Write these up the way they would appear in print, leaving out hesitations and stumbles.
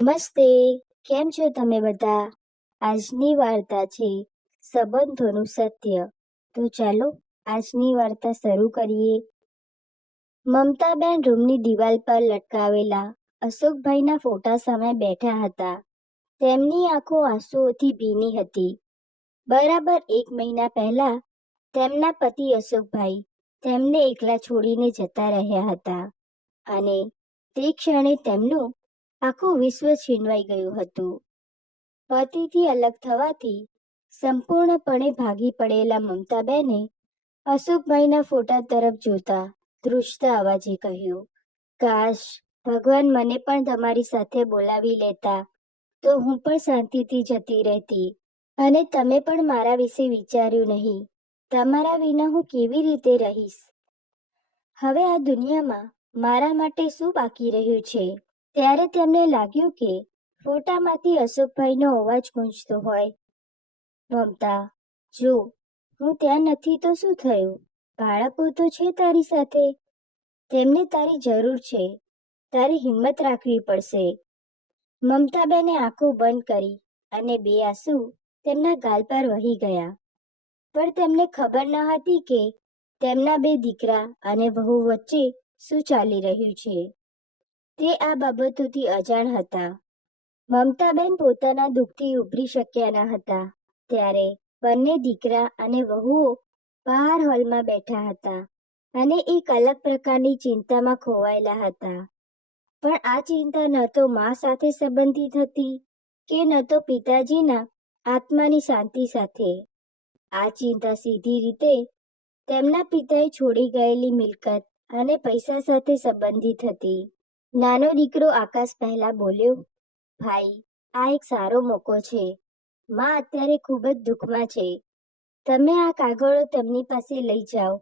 નમસ્તે, કેમ છો તમે બધા? આજની વાર્તા છે સંબંધોનું સત્ય. તો ચાલો આજની વાર્તા શરૂ કરીએ. મમતાબેન રૂમની દિવાલ પર લટકાવેલા અશોકભાઈના ફોટા સામે બેઠા હતા. તેમની આંખો આંસુઓથી ભીની હતી. બરાબર 1 મહિના પહેલા તેમના પતિ અશોકભાઈ તેમને એકલા છોડીને જતા રહ્યા હતા અને તે ક્ષણે તેમનું આખું વિશ્વ છીનવાઈ ગયું હતું. પતિથી અલગ થવાથી સંપૂર્ણપણે ભાગી પડેલા મમતાબેને અશોકભાઈના ફોટા તરફ જોતા ધ્રુજતા અવાજે કહ્યું, કાશ ભગવાન મને પણ તમારી સાથે બોલાવી લેતા તો હું પણ શાંતિથી જતી રહેતી અને તમે પણ મારા વિશે વિચાર્યું નહીં. તમારા વિના હું કેવી રીતે રહીશ? હવે આ દુનિયામાં મારા માટે શું બાકી રહ્યું છે? ત્યારે તેમને લાગ્યું કે ફોટામાંથી અશોકભાઈનો અવાજ ગૂંજતો હોય. મમતા, જો હું ત્યાં નથી તો શું થયું? બાળકો તો છે તારી સાથે. તેમને તારી જરૂર છે. તારી હિંમત રાખવી પડશે. મમતાબેને આંખો બંધ કરી અને 2 આંસુ તેમના ગાલ પર વહી ગયા. પણ તેમને ખબર ન હતી કે તેમના 2 દીકરા અને વહુ વચ્ચે શું ચાલી રહ્યું છે. તે આ બાબતોથી અજાણ હતા. મમતાબેન પોતાના દુઃખથી ઉભરી શક્યા ન હતા. ત્યારે બંને દીકરા અને વહુઓ બહાર હોલમાં બેઠા હતા અને એક અલગ પ્રકારની ચિંતામાં ખોવાયેલા હતા. પણ આ ચિંતા ન તો મા સાથે સંબંધિત હતી કે ન તો પિતાજીના આત્માની શાંતિ સાથે. આ ચિંતા સીધી રીતે તેમના પિતાએ છોડી ગયેલી મિલકત અને પૈસા સાથે સંબંધિત હતી. નાનો દીકરો આકાશ પહેલા બોલ્યો, ભાઈ, આ એક સારો મોકો છે. માં અત્યારે ખૂબ જ દુઃખમાં છે. તમે આ કાગળો તેમની પાસે લઈ જાઓ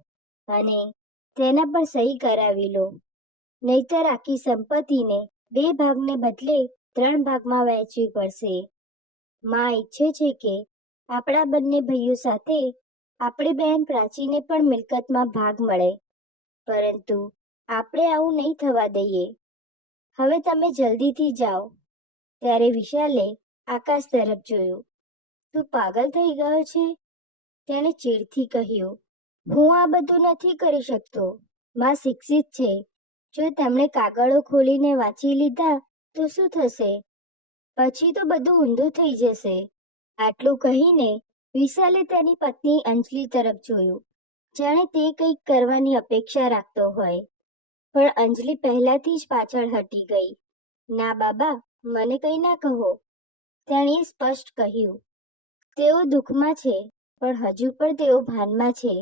અને તેના પર સહી કરાવી લો. નહીતર આખી સંપત્તિને 2 ભાગને બદલે 3 ભાગમાં વહેંચવી પડશે. માં ઈચ્છે છે કે આપણા બંને ભાઈઓ સાથે આપણી બહેન પ્રાચીને પણ મિલકતમાં ભાગ મળે, પરંતુ આપણે આવું નહીં થવા દઈએ. હવે તમે જલ્દીથી જાઓ. ત્યારે વિશાલે આકાશ તરફ જોયું. તું પાગલ થઈ ગયો છે? તેણે ચીડથી કહ્યું. હું આ બધું નથી કરી શકતો. માં શિક્ષિત છે. જો તેમણે કાગળો ખોલીને વાંચી લીધા તો શું થશે? પછી તો બધું ઊંધું થઈ જશે. આટલું કહીને વિશાલે તેની પત્ની અંજલિ તરફ જોયું, જાણે તે કંઈક કરવાની અપેક્ષા રાખતો હોય. પણ અંજલિ પહેલાથી જ પાછળ હટી ગઈ. ના બાબા, મને કંઈ ના કહો, તેણીએ સ્પષ્ટ કહ્યું. તેઓ દુઃખમાં છે, પણ હજુ પણ તેઓ ભાનમાં છે.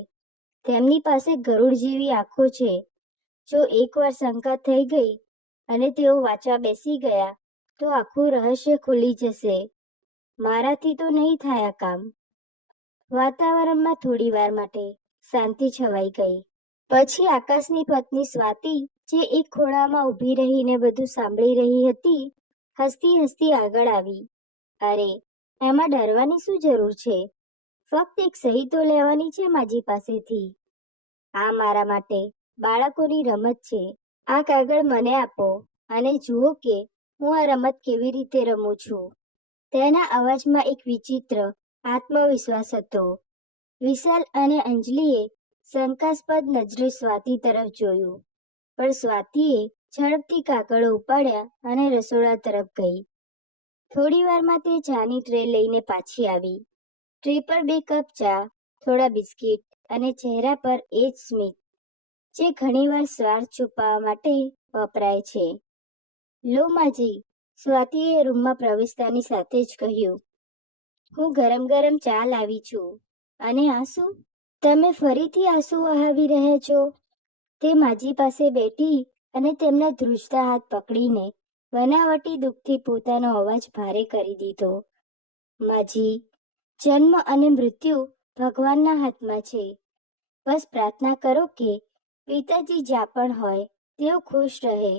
તેમની પાસે ગરુડ જેવી આંખો છે. જો એકવાર શંકા થઈ ગઈ અને તેઓ વાંચવા બેસી ગયા તો આખું રહસ્ય ખુલી જશે. મારાથી તો નહીં થાય આ કામ. વાતાવરણમાં થોડી વાર માટે શાંતિ છવાઈ ગઈ. પછી આકાશની પત્ની સ્વાતિ, જે એક ખૂણામાં ઊભી રહીને બધું સાંભળી રહી હતી, હસતી હસતી આગળ આવી. અરે, એમાં ડરવાની શું જરૂર છે? ફક્ત એક સહી તો લેવાની છે માજી પાસેથી. આ મારા માટે બાળકોની રમત છે. આ કાગળ મને આપો અને જુઓ કે હું આ રમત કેવી રીતે રમું છું. તેના અવાજમાં એક વિચિત્ર આત્મવિશ્વાસ હતો. વિશાલ અને અંજલિએ શંકાસ્પદ નજરે સ્વાતિ તરફ જોયું, પણ સ્વાતિએ ઝડપથી કાગળો ઉપાડ્યા અને રસોડા તરફ ગઈ. થોડી વારમાં તે ચાની ટ્રે લઈને પાછી આવી. ટ્રે પર 2 કપ ચા, થોડા બિસ્કિટ અને ચહેરા પર એ જ સ્મિત જે ઘણીવાર સ્વાર્થ છુપાવવા માટે વપરાય છે. લો માજી, સ્વાતિએ રૂમમાં પ્રવેશતાની સાથે જ કહ્યું. હું ગરમ ગરમ ચા લાવી છું. અને આંસુ? તમે ફરીથી આંસુ વહાવી રહ્યા છો? તે માજી પાસે બેઠી અને તેમના ધ્રુજતા હાથ પકડીને બનાવટી દુઃખથી પોતાનો અવાજ ભારે કરી દીધો. માજી, જન્મ અને મૃત્યુ ભગવાનના હાથમાં છે. બસ પ્રાર્થના કરો કે પિતાજી જ્યાં પણ હોય તેઓ ખુશ રહે.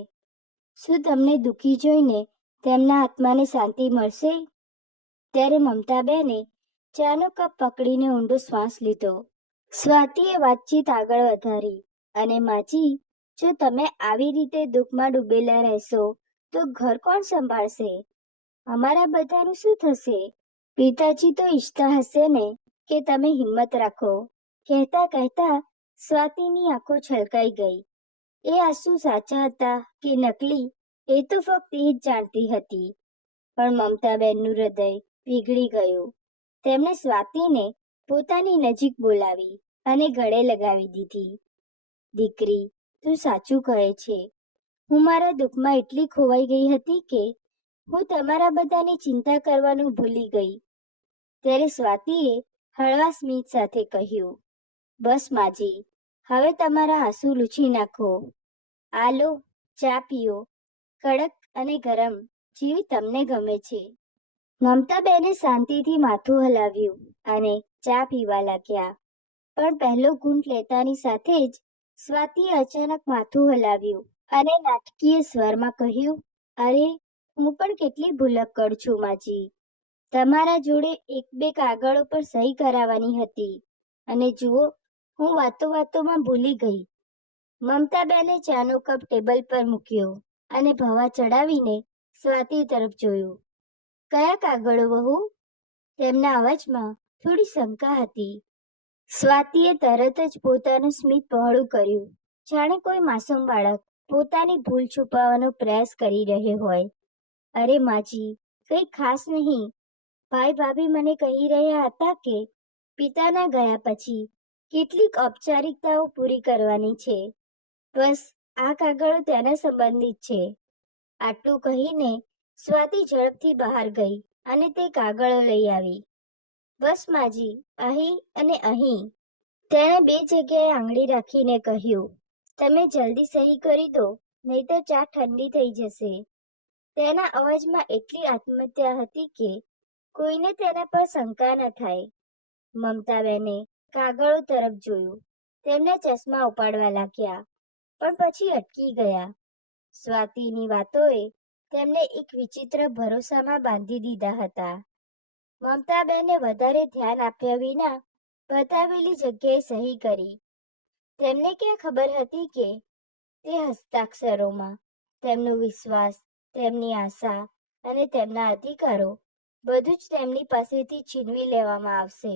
શું તમને દુઃખી જોઈને તેમના આત્માને શાંતિ મળશે? ત્યારે મમતાબેને ચાનો કપ પકડીને ઊંડો શ્વાસ લીધો. સ્વાતિએ વાતચીત આગળ વધારી. અને માજી, જો તમે આવી રીતે દુઃખમાં ડૂબેલા રહેશો તો ઘર કોણ સંભાળશે? અમારા બધાનું શું થશે? પિતાજી તો ઈચ્છતા હશે ને કે તમે હિંમત રાખો. કહેતા કહેતા સ્વાતિની આંખો છલકાઈ ગઈ. એ આંસુ સાચા હતા કે નકલી એ તો ફક્ત એ જ જાણતી હતી. પણ મમતાબેનનું હૃદય પીઘળી ગયું. તેમણે સ્વાતિને પોતાની નજીક બોલાવી અને ગળે લગાવી દીધી. દીકરી, તું સાચું કહે છે. હું મારા દુઃખમાં એટલી ખોવાઈ ગઈ હતી કે હું તમારા બધાની ચિંતા કરવાનું ભૂલી ગઈ. ત્યારે સ્વાતિએ હળવા સ્મિત સાથે કહ્યું, બસ માજી, હવે તમારા આંસુ લૂછી નાખો. આ લો, ચા પીઓ, કડક અને ગરમ, જેવી તમને ગમે છે. મમતાબેને શાંતિથી માથું હલાવ્યું અને ચા પીવા લાગ્યા. પણ પહેલો ઘૂંટ લેતાની સાથે જ સ્વાતિએ અચાનક માથું હલાવ્યું અને નાટકીય સ્વરમાં કહ્યું, અરે, હું પણ કેટલી ભૂલક્કડ છું માજી. તમારા જોડે એક બે કાગળો પર સહી કરાવવાની હતી અને જુઓ, હું વાતો વાતોમાં ભૂલી ગઈ. મમતાબેને ચાનો કપ ટેબલ પર મૂક્યો અને ભવા ચડાવીને સ્વાતિ તરફ જોયું. કયા કાગળો વહુ? તેમના અવાજમાં થોડી શંકા હતી. સ્વાતિએ તરત જ પોતાનું સ્મિત પહોળું કર્યું, જાણે કોઈ માસૂમ બાળક પોતાની ભૂલ છુપાવવાનો પ્રયાસ કરી રહ્યો હોય. અરે માજી, કંઈ ખાસ નહીં. ભાઈ ભાભી મને કહી રહ્યા હતા કે પિતાના ગયા પછી કેટલીક ઔપચારિકતાઓ પૂરી કરવાની છે. બસ આ કાગળો તેના સંબંધિત છે. આટલું કહીને સ્વાતિ ઝડપથી બહાર ગઈ અને તે કાગળો લઈ આવી. બસ માજી, અહીં અને અહીં. તેણે બે જગ્યાએ આંગળી રાખીને કહ્યું, તમે જલ્દી સહી કરી દો, નહીતર ચા ઠંડી થઈ જશે. તેના અવાજમાં એટલી આત્મીયતા હતી કે કોઈને તેના પર શંકા ન થાય. મમતાબેને કાગળો તરફ જોયું. તેમના ચશ્મા ઉપાડવા લાગ્યા, પણ પછી અટકી ગયા. સ્વાતિની વાતોએ તેમને એક વિચિત્ર ભરોસામાં બાંધી દીધા હતા. મમતાબેને વધારે ધ્યાન આપ્યા વિના બતાવેલી જગ્યાએ સહી કરી. તેમને ક્યાં ખબર હતી કે તે હસ્તાક્ષરોમાં તેમનો વિશ્વાસ, તેમની આશા અને તેમના અધિકારો બધું જ તેમની પાસેથી છીનવી લેવામાં આવશે.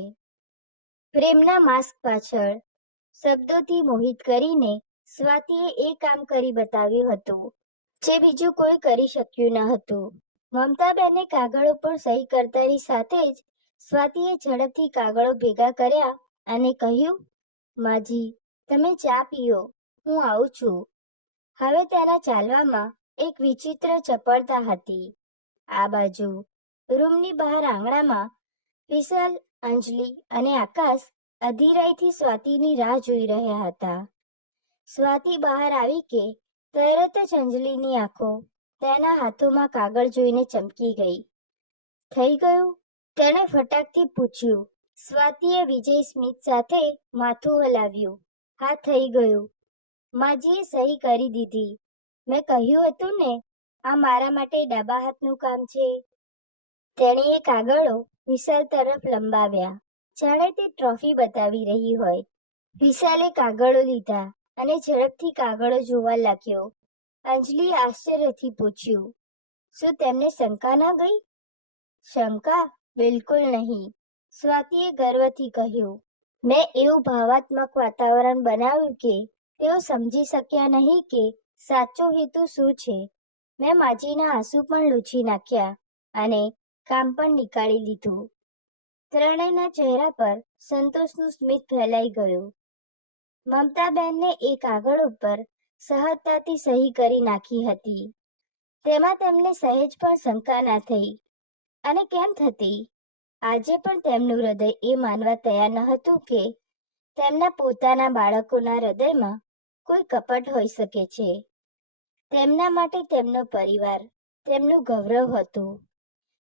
પ્રેમના માસ્ક પાછળ શબ્દોથી મોહિત કરીને સ્વાતિએ એ કામ કરી બતાવ્યું હતું જે બીજું કોઈ કરી શક્યું ન હતું. મમતાબેને કાગળો પર સહી કરતાની સાથે જ સ્વાતિએ ઝડપથી કાગળો ભેગા કર્યા અને કહ્યું, માજી, તમે ચા પીઓ, હું આવું છું. હવે તેના ચાલવામાં એક વિચિત્ર ચપળતા હતી. આ બાજુ રૂમની બહાર આંગણામાં વિશાલ, અંજલિ અને આકાશ અધીરાઈથી સ્વાતિની રાહ જોઈ રહ્યા હતા. સ્વાતિ બહાર આવી કે તરત જ અંજલિની આંખો તેના હાથોમાં કાગળ જોઈને ચમકી ગઈ. થઈ ગયું? તેણે ફટાકથી પૂછ્યું. સ્વાતિએ વિજય સ્મિત સાથે માથું હલાવ્યું. હા, થઈ ગયું. માજીએ સહી કરી દીધી. મેં કહ્યું હતું ને, આ મારા માટે ડાબા હાથનું કામ છે. તેણીએ કાગળો વિશાલ તરફ લંબાવ્યા, જાણે તે ટ્રોફી બતાવી રહી હોય. વિશાલે કાગળો લીધા અને ઝડપથી કાગળો જોવા લાગ્યો. અંજલિએ આશ્ચર્યથી પૂછ્યું, શું તેમને શંકા ન ગઈ? શંકા? બિલકુલ નહીં. સ્વાતિએ ગર્વથી કહ્યું. મેં એવું ભાવાત્મક વાતાવરણ બનાવ્યું કે તેઓ સમજી શક્યા નહીં કે સાચો હેતુ શું છે. મેં માજીના આંસુ પણ લૂછી નાખ્યા અને કામ પણ નીકાળી લીધું. ત્રણેયના ચહેરા પર સંતોષનું સ્મિત ફેલાઈ ગયું. મમતાબેનને એ કાગળ ઉપર સહજતાથી સહી કરી નાખી હતી. તેમાં તેમને સહેજ પણ શંકા ના થઈ. અને કેમ થતી? આજે પણ તેમનું હૃદય એ માનવા તૈયાર ન હતું કે તેમના પોતાના બાળકોના હૃદયમાં કોઈ કપટ હોઈ શકે છે. તેમના માટે તેમનો પરિવાર તેમનું ગૌરવ હતું.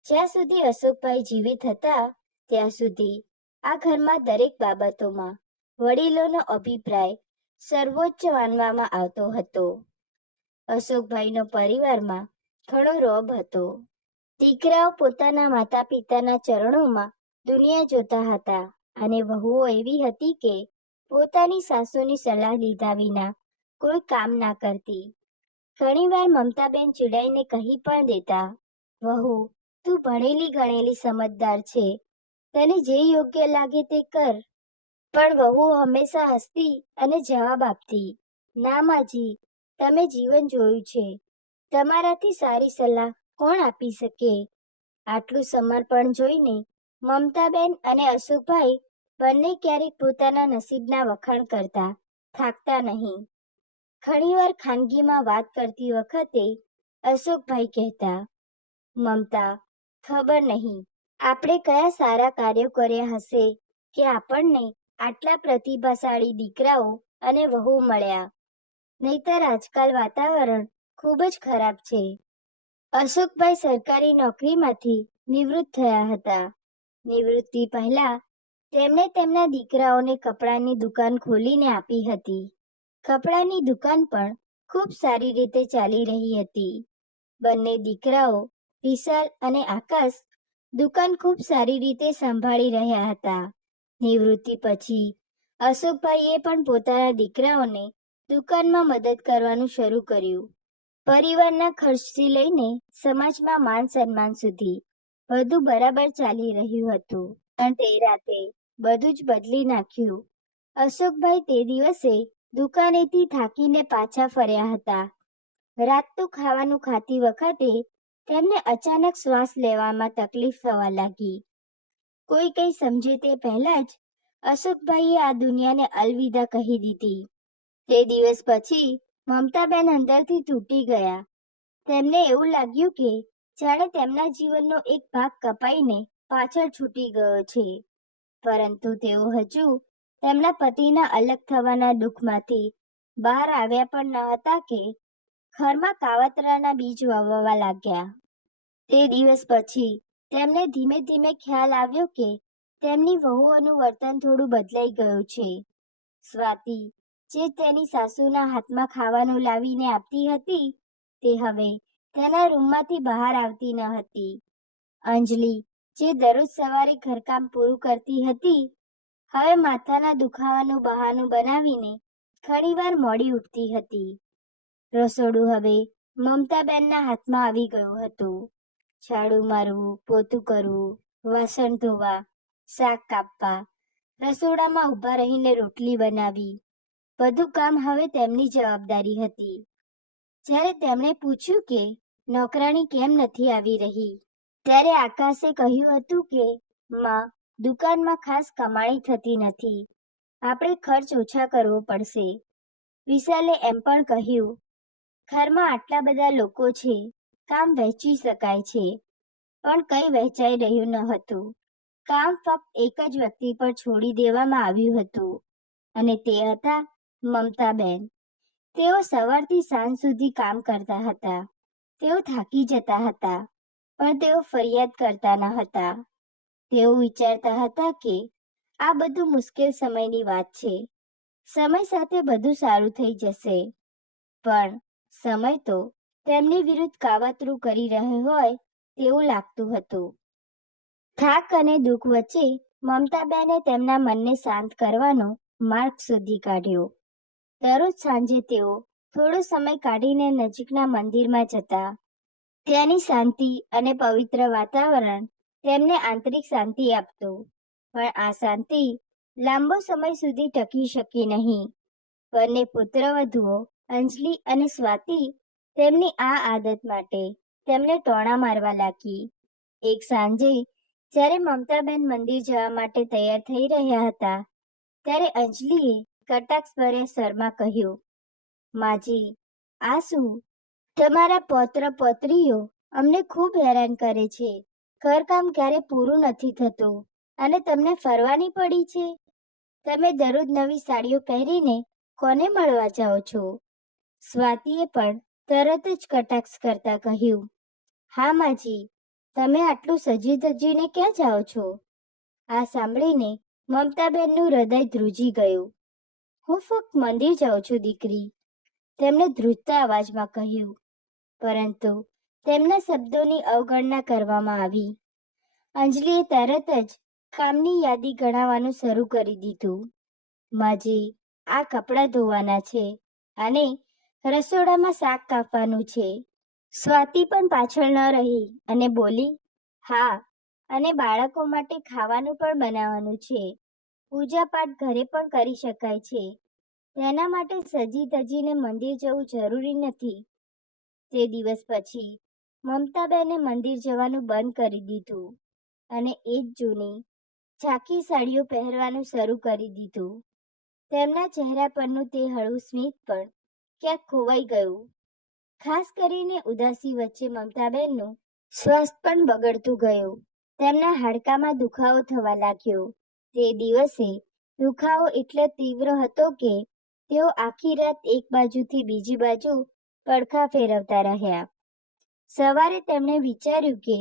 જ્યાં સુધી અશોકભાઈ જીવિત હતા ત્યાં સુધી આ ઘરમાં દરેક બાબતોમાં વડીલોનો અભિપ્રાય સર્વોચ્ચ માનવામાં આવતો હતો. અશોકભાઈનો પરિવારમાં ઘણો રોબ હતો. દીકરાઓ પોતાના માતા પિતાના ચરણોમાં દુનિયા જોતા હતા અને વહુઓ એવી હતી કે પોતાની સાસુની સલાહ લીધા વિના કોઈ કામ ના કરતી. ઘણીવાર મમતાબેન ચીડાઈને કહી પણ દેતા, વહુ, તું ભણેલી ગણેલી સમજદાર છે, તને જે યોગ્ય લાગે તે કર. પણ વહુ હંમેશા હસતી અને જવાબ આપતી, ના માજી, તમે જીવન જોયું છે, તમારાથી સારી સલાહ કોણ આપી શકે? આટલું સમર્પણ જોઈને મમતાબેન અને અશોકભાઈ બંને ક્યારેક પોતાના નસીબના વખાણ કરતા થાકતા નહીં. ઘણીવાર ખાનગીમાં વાત કરતી વખતે અશોકભાઈ કહેતા, મમતા, ખબર નહીં આપણે કયા સારા કાર્યો કર્યા હશે કે આપણને આટલા પ્રતિભાશાળી દીકરાઓ અને વહુ મળ્યા, નહીતર આજકાલ વાતાવરણ ખૂબ જ ખરાબ છે. અશોકભાઈ સરકારી નોકરીમાંથી નિવૃત્ત થયા હતા. નિવૃત્તિ પહેલા તેમણે તેમના દીકરાઓને કપડાની દુકાન ખોલીને આપી હતી. કપડાની દુકાન પણ ખૂબ સારી રીતે ચાલી રહી હતી. બંને દીકરાઓ વિશાલ અને આકાશ દુકાન ખૂબ સારી રીતે સંભાળી રહ્યા હતા. નિવૃત્તિ પછી અશોકભાઈએ પણ પોતાના દીકરાઓને દુકાનમાં મદદ કરવાનું શરૂ કર્યું. પરિવારના ખર્ચથી લઈને સમાજમાં માન સન્માન સુધી બધું બરાબર ચાલી રહ્યું હતું. પણ તે રાતે બધું જ બદલી નાખ્યું. અશોકભાઈ તે દિવસે દુકાનેથી થાકીને પાછા ફર્યા હતા. રાતનું ખાવાનું ખાતી વખતે તેમને અચાનક શ્વાસ લેવામાં તકલીફ થવા લાગી. કોઈ કંઈ સમજે તે પહેલા જ અશોકભાઈએ આ દુનિયાને અલવિદા કહી દીધી. તે દિવસ પછી મમતાબેન અંદરથી તૂટી ગયા. તેમને એવું લાગ્યું કે જાણે તેમના જીવનનો એક ભાગ કપાઈને પાછળ છૂટી ગયો છે. પરંતુ તેઓ હજુ તેમના પતિના અલગ થવાના દુઃખમાંથી બહાર આવ્યા પણ ન હતા કે ઘરમાં કાવતરાના બીજ વાવવા લાગ્યા. તે દિવસ પછી તેમને ધીમે ધીમે ખ્યાલ આવ્યો કે તેમની વહુઓનું વર્તન થોડું બદલાઈ ગયું છે. સ્વાતિ, જે તેની સાસુના હાથમાં ખાવાનું લાવીને આપતી હતી, તે હવે તેના રૂમમાંથી બહાર આવતી ન હતી. અંજલિ, જે દરરોજ સવારે ઘરકામ પૂરું કરતી હતી, હવે માથાના દુખાવાનું બહાનું બનાવીને ઘણીવાર મોડી ઉઠતી હતી. રસોડું હવે મમતાબેનના હાથમાં આવી ગયું હતું. ઝાડુ મારવું, પોતું કરવું, વાસણ ધોવા, શાક કાપવા, રસોડામાં ઊભા રહીને રોટલી બનાવી, બધું કામ હવે તેમની જવાબદારી હતી. જ્યારે તેમણે પૂછ્યું કે નોકરાણી કેમ નથી આવી રહી, ત્યારે આકાશે કહ્યું હતું કે માં, દુકાનમાં ખાસ કમાણી થતી નથી, આપણે ખર્ચ ઓછા કરવો પડશે. વિશાલે એમ પણ કહ્યું, ઘરમાં આટલા બધા લોકો છે, કામ વહેંચી શકાય છે. પણ કંઈ વહેંચાઈ રહ્યું ન હતું. કામ ફક્ત એક જ વ્યક્તિ પર છોડી દેવામાં આવ્યું હતું, અને તે હતા મમતાબેન. તેઓ સવારથી સાંજ સુધી કામ કરતા હતા. તેઓ થાકી જતા હતા, પણ તેઓ ફરિયાદ કરતા ન હતા. તેઓ વિચારતા હતા કે આ બધું મુશ્કેલ સમયની વાત છે, સમય સાથે બધું સારું થઈ જશે. પણ સમય તો તેમની વિરુદ્ધ કાવતરું કરી રહ્યો હોય તેવું લાગતું હતું. થાક અને દુઃખ વચ્ચે મમતાબેને તેમના મનને શાંત કરવાનો માર્ગ શોધી કાઢ્યો. દરરોજ સાંજે તેઓ થોડો સમય કાઢીને નજીકના મંદિરમાં જતા. ત્યાંની શાંતિ અને પવિત્ર વાતાવરણ તેમને આંતરિક શાંતિ આપતું. પણ આ શાંતિ લાંબો સમય સુધી ટકી શકી નહીં. બંને પુત્રવધુઓ અંજલિ અને સ્વાતિ તેમની આ આદત માટે તેમને ટોણા મારવા લાગી. એક સાંજે જ્યારે મમતાબેન મંદિર જવા માટે તૈયાર થઈ રહ્યા હતા, ત્યારે અંજલિએ કટાક્ષભર્યા સ્વરમાં કહ્યું, માજી, આ શું? તમારા પૌત્ર પૌત્રીઓ અમને ખૂબ હેરાન કરે છે. ઘરકામ ક્યારે પૂરું નથી થતું અને તમને ફરવાની પડી છે. તમે દરરોજ નવી સાડીઓ પહેરીને કોને મળવા જાઓ છો? સ્વાતિએ પણ તરત જ કટાક્ષ કરતા કહ્યું, હા માજી, તમે આટલું સજી ધજીને ક્યાં જાઓ છો? આ સાંભળીને મમતાબેનનું હૃદય ધ્રુજી ગયું. હું ફક્ત મંદિર જાઉં છું દીકરી, તેમણે ધ્રુજતા અવાજમાં કહ્યું. પરંતુ તેમના શબ્દોની અવગણના કરવામાં આવી. અંજલિએ તરત જ કામની યાદી ગણાવવાનું શરૂ કરી દીધું. માજી, આ કપડાં ધોવાના છે અને રસોડામાં શાક કાપવાનું છે. સ્વાતિ પણ પાછળ ન રહી અને બોલી, હા, અને બાળકો માટે ખાવાનું પણ બનાવવાનું છે. પૂજા પાઠ ઘરે પણ કરી શકાય છે. તેના માટે સજી ધજીને મંદિર જવું જરૂરી નથી. તે દિવસ પછી મમતાબેને મંદિર જવાનું બંધ કરી દીધું અને એ જ જૂની ઝાંખી સાડીઓ પહેરવાનું શરૂ કરી દીધું. તેમના ચહેરા પરનું તે હળવું સ્મિત પણ ક્યાંક ખોવાઈ ગયું. ખાસ કરીને ઉદાસી વચ્ચે મમતાબેનનું સ્વાસ્થ્ય પણ બગડતું ગયું. તેમના હાડકામાં દુખાવો થવા લાગ્યો. તે દિવસે દુખાવો એટલો તીવ્ર હતો કે તેઓ આખી રાત એક બાજુથી બીજી બાજુ પડખા ફેરવતા રહ્યા. સવારે તેમણે વિચાર્યું કે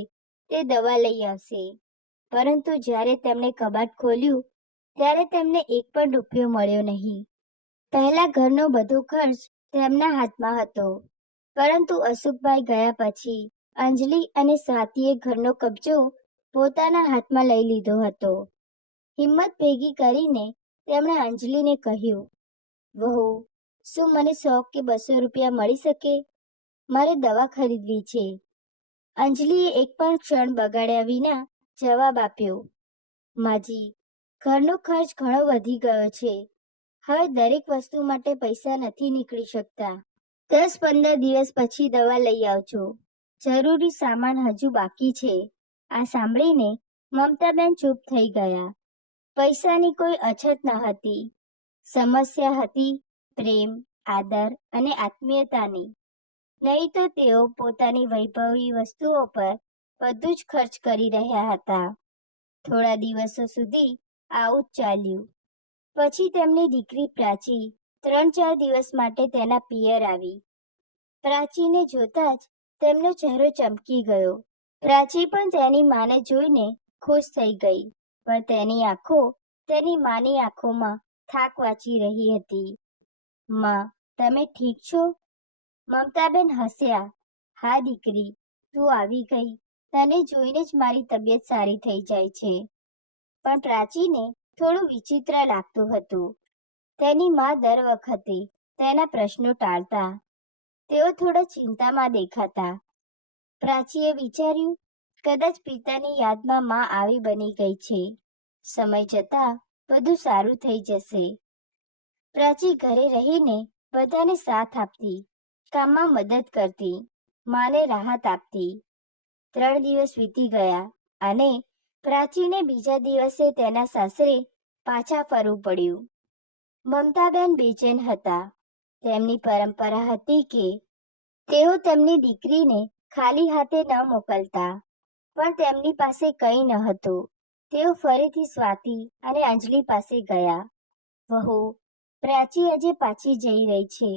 તે દવા લઈ આવશે, પરંતુ જ્યારે તેમણે કબાટ ખોલ્યું ત્યારે તેમને એક પણ રૂપિયો મળ્યો નહીં. પહેલા ઘરનો બધો ખર્ચ તેમના હાથમાં હતો, પરંતુ અશુકભાઈ ગયા પછી અંજલિ અને સ્વાતિએ ઘરનો કબજો પોતાના હાથમાં લઈ લીધો હતો. હિંમત ભેગી કરીને તેમણે અંજલિને કહ્યું, વહુ, શું મને 100 કે 200 રૂપિયા મળી શકે? મારે દવા ખરીદવી છે. અંજલિએ એક પણ ક્ષણ બગાડ્યા વિના જવાબ આપ્યો, માજી, ઘરનો ખર્ચ ઘણો વધી ગયો છે. હવે દરેક વસ્તુ માટે પૈસા નથી નીકળી શકતા. 10-15 દિવસ પછી દવા લઈ આવજો. જરૂરી સામાન હજુ બાકી છે. આ સાંભળીને મમતાબેન ચૂપ થઈ ગયા. પૈસાની કોઈ અછત ન હતી. સમસ્યા હતી પ્રેમ, આદર અને આત્મીયતાની. નહીં તો તેઓ પોતાની વૈભવી વસ્તુઓ પર બધું જ ખર્ચ કરી રહ્યા હતા. થોડા દિવસો સુધી આવું જ ચાલ્યું. પછી તેમની દીકરી પ્રાચી 3-4 દિવસ માટે તેના પિયર આવી. પ્રાચીને જોતા જ તેમનો ચહેરો ચમકી ગયો. પ્રાચી પણ તેની માને જોઈને ખુશ થઈ ગઈ, પણ તેની આંખો તેની માની આંખોમાં થાક વાંચી રહી હતી. માં, તમે ઠીક છો? મમતાબેન હસ્યા. હા દીકરી, તું આવી ગઈ. તને જોઈને જ મારી તબિયત સારી થઈ જાય છે. પણ પ્રાચીને થોડું વિચિત્ર લાગતું હતું. તેની માં દર વખતે તેના પ્રશ્નો ટાળતા. તેઓ થોડા ચિંતામાં દેખાતા. પ્રાચીએ વિચાર્યું, કદાચ પિતાની યાદમાં માં આવી બની ગઈ છે. સમય જતાં બધું સારું થઈ જશે. પ્રાચી ઘરે રહીને બધાને સાથ આપતી, કામમાં મદદ કરતી, માને રાહત આપતી. 3 દિવસ વીતી ગયા અને પ્રાચીને બીજા દિવસે તેના સાસરે પાછા ફરવું પડ્યું. મમતાબેન બેચેન હતા. તેમની પરંપરા હતી કે તેઓ તેમની દીકરીને ખાલી હાથે ન મોકલતા, પણ તેમની પાસે કંઈ ન હતું. તેઓ ફરીથી સ્વાતિ અને અંજલિ પાસે ગયા. વહુ, પ્રાચી આજે પાછી જઈ રહી છે.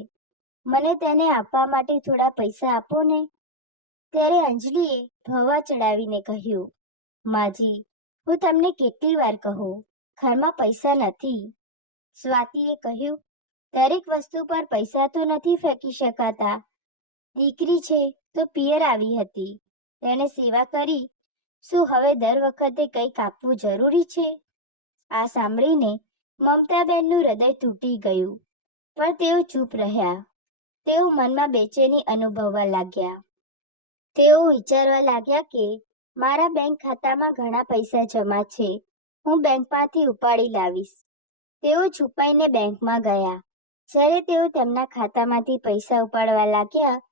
મને તેને આપવા માટે થોડા પૈસા આપો ને. ત્યારે અંજલિએ ભવા ચડાવીને કહ્યું, માજી, હું તમને કેટલી વાર કહું, ઘરમાં પૈસા નથી. સ્વાતિએ કહ્યું, દરેક વસ્તુ પર પૈસા તો નથી ફેંકી શકાતા. દીકરી છે તો પિયર આવી હતી, તેણે સેવા કરી. શું હવે દર વખતે કંઈક આપવું જરૂરી છે? આ સાંભળીને મમતાબેનનું હૃદય તૂટી ગયું, પણ તેઓ ચૂપ રહ્યા. તેઓ મનમાં બેચેની અનુભવવા લાગ્યા. તેઓ વિચારવા લાગ્યા કે મારા બેંક ખાતામાં ઘણા પૈસા જમા છે. હું બેંકમાંથી ઉપાડી લાવીશ. તેઓ છુપાઈને બેંકમાં ગયા. જ્યારે તેઓ તેમના ખાતામાંથી પૈસા ઉપાડવા લાગ્યા,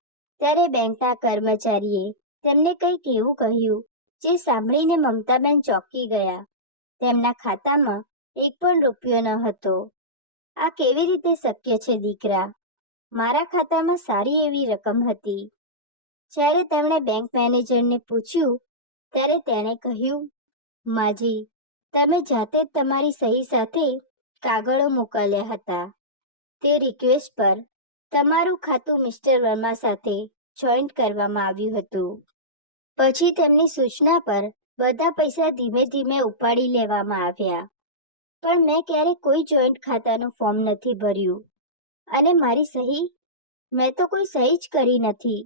ત્યારે બેંકના કર્મચારીએ તેમને કંઈક એવું કહ્યું જે સાંભળીને મમતાબેન ચોંકી ગયા. તેમના ખાતામાં એક પણ રૂપિયો ન હતો. આ કેવી રીતે શક્ય છે દીકરા? મારા ખાતામાં સારી એવી રકમ હતી. જ્યારે તેમણે બેંક મેનેજરને પૂછ્યું ત્યારે તેણે કહ્યું, માજી, તમે જાતે જ તમારી સહી સાથે કાગળો મોકલ્યા હતા. તે રિક્વેસ્ટ પર તમારું ખાતું મિસ્ટર વર્મા સાથે જોઈન્ટ કરવામાં આવ્યું હતું. પછી તેમની સૂચના પર બધા પૈસા ધીમે ધીમે ઉપાડી લેવામાં આવ્યા. પણ મેં ક્યારેય કોઈ જોઈન્ટ ખાતાનું ફોર્મ નથી ભર્યું. અને મારી સહી? મેં તો કોઈ સહી જ કરી નથી.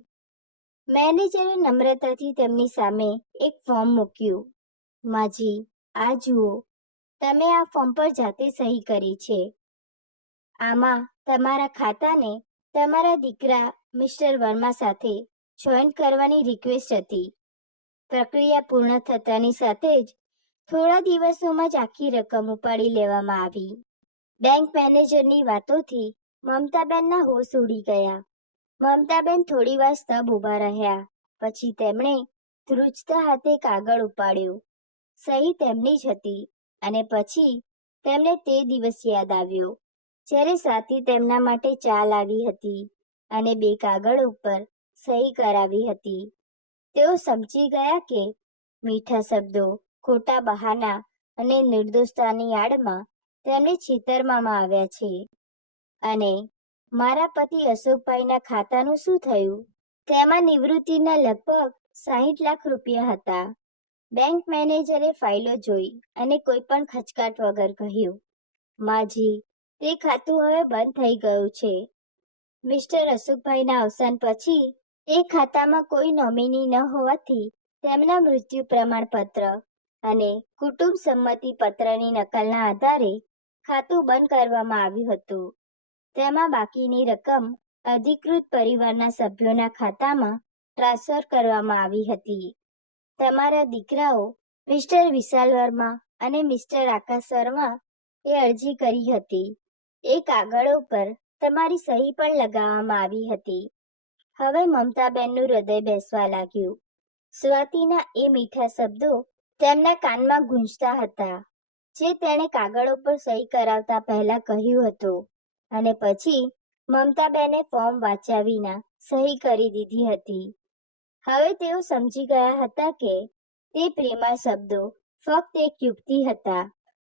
મેનેજરે નમ્રતાથી તેમની સામે એક ફોર્મ મૂક્યું. માજી, આ જુઓ, તમે આ ફોર્મ પર જાતે સહી કરી છે. આમાં તમારા ખાતાને તમારા દીકરા મિસ્ટર વર્મા સાથે જોઈન કરવાની રિક્વેસ્ટ હતી. પ્રક્રિયા પૂર્ણ થતાની સાથે જ થોડા દિવસોમાં જ આખી રકમ ઉપાડી લેવામાં આવી. બેંક મેનેજરની વાતોથી મમતાબેનના હોશ ઉડી ગયા. મમતાબેન થોડી વાર સ્તબ્ધ ઊભા રહ્યા. પછી તેમણે ધ્રુજતા હાથે કાગળ ઉપાડ્યું. સહી તેમની જ હતી. અને પછી તેમને તે દિવસ યાદ આવ્યો જ્યારે સ્વાતિ તેમના માટે ચા લાવી હતી અને 2 કાગળ ઉપર સહી કરાવી હતી. તેઓ સમજી ગયા કે મીઠા શબ્દો, ખોટા બહાના અને નિર્દોષતાની આડમાં તેમને છેતરવામાં આવ્યા છે. અને મારા પતિ અશોકભાઈના ખાતાનું શું થયું? તેમાં નિવૃત્તિના લગભગ 60 લાખ રૂપિયા હતા. બેંક મેનેજરે ફાઇલો જોઈ અને કોઈ પણ ખચકાટ વગર કહ્યું, માજી, તે ખાતું હવે બંધ થઈ ગયું છે. મિસ્ટર અશોકભાઈના અવસાન પછી એ ખાતામાં કોઈ નોમિની ન હોવાથી તેમના મૃત્યુ પ્રમાણપત્ર અને કુટુંબ સંમતિ પત્રની નકલના આધારે ખાતું બંધ કરવામાં આવ્યું હતું. તેમાં બાકીની રકમ અધિકૃત પરિવારના સભ્યોના ખાતામાં ટ્રાન્સફર કરવામાં આવી હતી. તમારા દીકરાઓ મિસ્ટર વિશાલ વર્મા અને મિસ્ટર આકાશ વર્મા એ અરજી કરી હતી. એ કાગળો પર તમારી સહી પણ લગાવવામાં આવી હતી. હવે મમતાબેનનું હૃદય બેસવા લાગ્યું. સ્વાતિના એ મીઠા શબ્દો તેમના કાનમાં ગૂંજતા હતા, જે તેણે કાગળો પર સહી કરાવતા પહેલા કહ્યું હતું. અને પછી મમતાબેને ફોર્મ વાંચ્યા વિના સહી કરી દીધી હતી. હવે તેઓ સમજી ગયા હતા કે તે પ્રેમળ શબ્દો ફક્ત એક યુક્તિ હતા,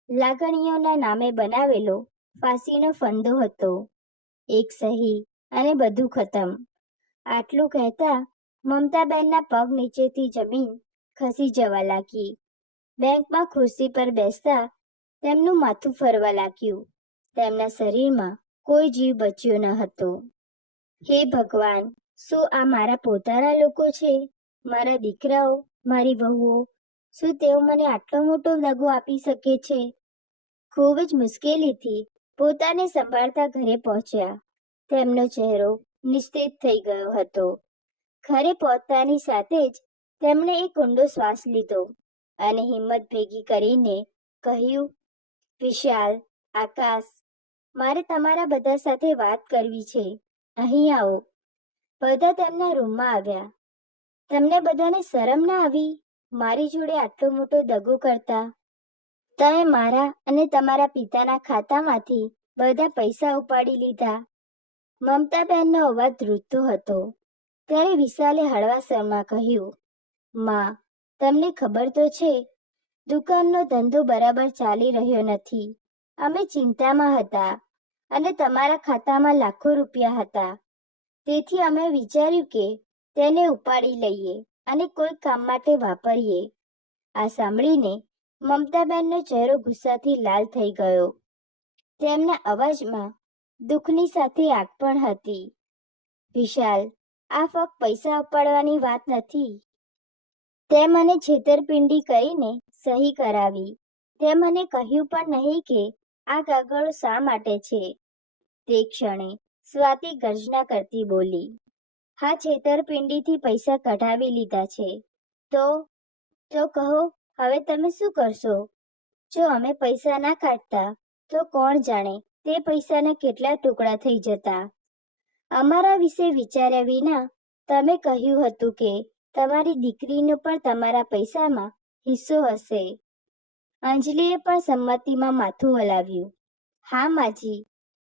લાગણીઓના નામે બનાવેલો ફાંસીનો ફંદો હતો. એક સહી અને બધું ખતમ. આટલું કહેતા મમતાબેનના પગ નીચેથી જમીન ખસી જવા લાગી. બેંકમાં ખુરશી પર બેસતા તેમનું માથું ફરવા લાગ્યું. તેમના શરીરમાં કોઈ જીવ બચ્યો ન હતો. હે ભગવાન, શું આ મારા પોતાના લોકો છે? મારા દીકરાઓ, મારી વહુઓ, શું તેઓ મને આટલો મોટો દગો આપી શકે છે? ખૂબ જ મુશ્કેલીથી પોતાને સંભાળતા ઘરે પહોંચ્યા. તેમનો ચહેરો નિસ્તેજ થઈ ગયો હતો. ઘરે પહોંચતાની સાથે જ તેમણે એક ઊંડો શ્વાસ લીધો અને હિંમત ભેગી કરીને કહ્યું, વિશાલ, આકાશ, મારે તમારા બધા સાથે વાત કરવી છે. અહીં આવો. બધા તેમના રૂમમાં આવ્યા. તમને બધાને શરમ ના આવી મારી જોડે આટલો મોટો દગો કરતા? તમે મારા અને તમારા પિતાના ખાતામાંથી બધા પૈસા ઉપાડી લીધા. મમતાબેનનો અવાજ ધ્રુજતો હતો. ત્યારે વિશાલે હળવા સ્વરમાં કહ્યું, માં, તમને ખબર તો છે, દુકાનનો ધંધો બરાબર ચાલી રહ્યો નથી. અમે ચિંતામાં હતા અને તમારા ખાતામાં લાખો રૂપિયા હતા. તેથી અમે વિચાર્યું કે તેને ઉપાડી લઈએ અને કોઈ કામ માટે વાપરીએ. આ સાંભળીને મમતાબેનનો ચહેરો ગુસ્સાથી લાલ થઈ ગયો. તેમના અવાજમાં દુઃખની સાથે આગ પણ હતી. વિશાલ, આ ફક્ત પૈસા ઉપાડવાની વાત નથી. તે મને છેતરપિંડી કરીને સહી કરાવી. તે મને કહ્યું પણ નહીં કે આ કાગળો શા માટે છે. તે ક્ષણે સ્વાતિ ગર્જના કરતી બોલી, હા, છેતરપિંડીથી પૈસા કઢાવી લીધા છે. તો કહો, હવે તમે શું કરશો? જો અમે પૈસા ના કાઢતા તો કોણ જાણે તે પૈસાના કેટલા ટુકડા થઈ જતા. અમારા વિશે વિચાર્યા વિના તમે કહ્યું હતું કે તમારી દીકરીનો પણ તમારા પૈસામાં હિસ્સો હશે. અંજલિએ પણ સંમતિમાં માથું હલાવ્યું. હા માજી,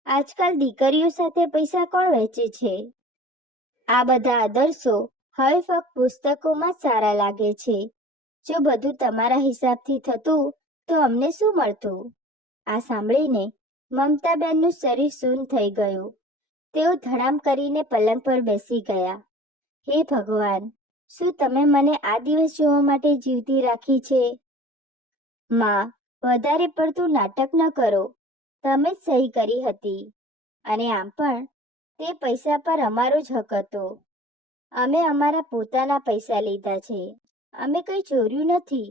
આજકાલ દીકરીઓ સાથે પૈસા કોણ વહેંચે છે? આ બધા આદર્શો હવે ફક્ત પુસ્તકોમાં જ સારા લાગે છે. જો બધું તમારા હિસાબથી થતું તો અમને શું મળતું? આ સાંભળીને મમતાબેનનું શરીર શૂન્ય થઈ ગયું. તેઓ ધડામ કરીને પલંગ પર બેસી ગયા. હે ભગવાન, શું તમે મને આ દિવસ જોવા માટે જીવતી રાખી છે? માં, વધારે પડતું નાટક ન કરો. તમે જ સહી કરી હતી અને આમ પણ તે પૈસા પર અમારો જ હક હતો. અમે અમારા પોતાના પૈસા લીધા છે. અમે કંઈ ચોર્યું નથી.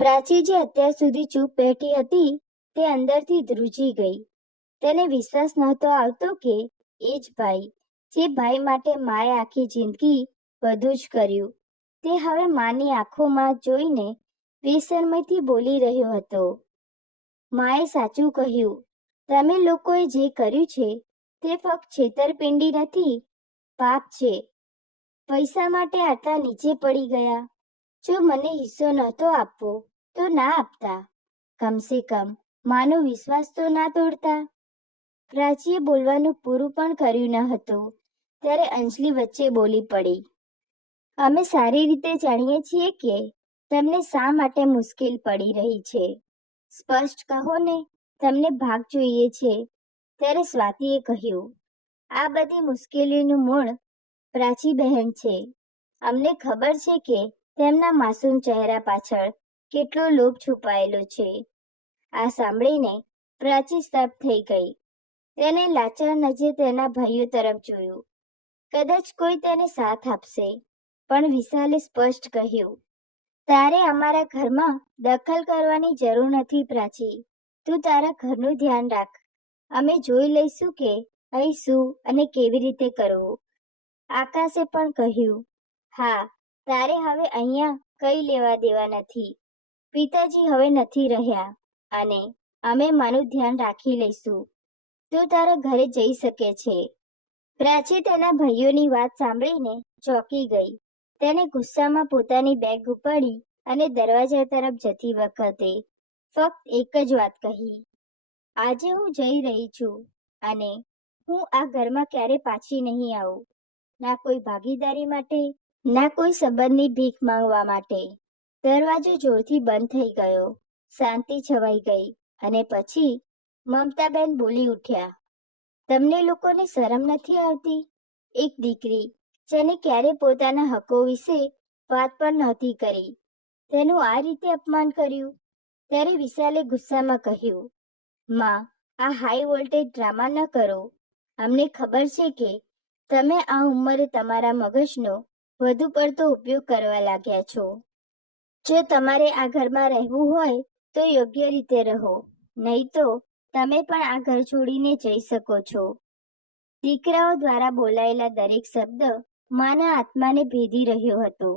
પ્રાચી જે અત્યાર સુધી ચૂપ બેઠી હતી તે અંદરથી ધ્રુજી ગઈ. તેને વિશ્વાસ નહોતો આવતો કે એ જ ભાઈ, જે ભાઈ માટે માએ આખી જિંદગી બધું જ કર્યું, તે હવે માની આંખોમાં જોઈને બેશરમીથી બોલી રહ્યો હતો. માએ સાચું કહ્યું. તમે લોકોએ જે કર્યું છે તે ફક્ત છેતરપિંડી નથી, પાપ છે. પૈસા માટે આટલા નીચે પડી ગયા. જો મને હિસ્સો નહોતો આપવો તો ના આપતા. કમસે કમ માનો વિશ્વાસ તો ના તોડતા. પ્રાચીએ બોલવાનું પૂરું પણ કર્યું ન હતું ત્યારે અંજલિ વચ્ચે બોલી પડી. અમે સારી રીતે જાણીએ છીએ કે તમને શા માટે મુશ્કેલ પડી રહી છે. સ્પષ્ટ કહો ને, તમને ભાગ જોઈએ છે. ત્યારે સ્વાતિએ કહ્યું, આ બધી મુશ્કેલીનું મૂળ પ્રાચી બહેન છે. અમને ખબર છે કે તેમના માસૂમ ચહેરા પાછળ કેટલો લોભ છુપાયેલો છે. આ સાંભળીને પ્રાચી સ્તબ્ધ થઈ ગઈ. તેને લાચાર નજરે તેના ભાઈઓ તરફ જોયું. કદાચ કોઈ તેને સાથ આપશે, પણ વિશાલે સ્પષ્ટ કહ્યું, તારે અમારા ઘરમાં દખલ કરવાની જરૂર નથી પ્રાચી. તું તારા ઘરનું ધ્યાન રાખ. અમે જોઈ લઈશું કે અહીં શું અને કેવી રીતે કરવું. આકાશે પણ કહ્યું, હા, તારે હવે અહીંયા કઈ લેવા દેવા નથી. પિતાજી હવે નથી રહ્યા અને અમે માનું ધ્યાન રાખી લઈશું. તું તારા ઘરે જઈ શકે છે. પ્રાચી તેના ભાઈઓની વાત સાંભળીને ચોંકી ગઈ. તેને ગુસ્સામાં પોતાની બેગ ઉપાડી અને દરવાજા તરફ જતી વખતે ફક્ત એક જ વાત કહી, આજે હું જઈ રહી છું અને હું આ ઘરમાં ક્યારે પાછી નહીં આવું. ના કોઈ ભાગીદારી માટે, ના કોઈ સંબંધની ભીખ માંગવા માટે. દરવાજો જોરથી બંધ થઈ ગયો. શાંતિ છવાઈ ગઈ અને પછી મમતાબેન બોલી ઉઠ્યા, તમને લોકોને શરમ નથી આવતી? એક દીકરી જેને ક્યારે પોતાના હકો વિશે વાત પણ નહોતી કરી, તેનું આ રીતે અપમાન કર્યું. ત્યારે વિશાલે ગુસ્સામાં કહ્યું, માં, આ હાઈ વોલ્ટેજ ડ્રામા ન કરો. અમને ખબર છે કે તમે આ ઉંમરે તમારા મગજનો વધુ પડતો ઉપયોગ કરવા લાગ્યા છો. જો તમારે આ ઘરમાં રહેવું હોય તો યોગ્ય રીતે રહો, નહીં તો તમે પણ આ ઘર છોડીને જઈ શકો છો. દીકરાઓ દ્વારા બોલાયેલા દરેક શબ્દ માના આત્માને ભેદી રહ્યો હતો.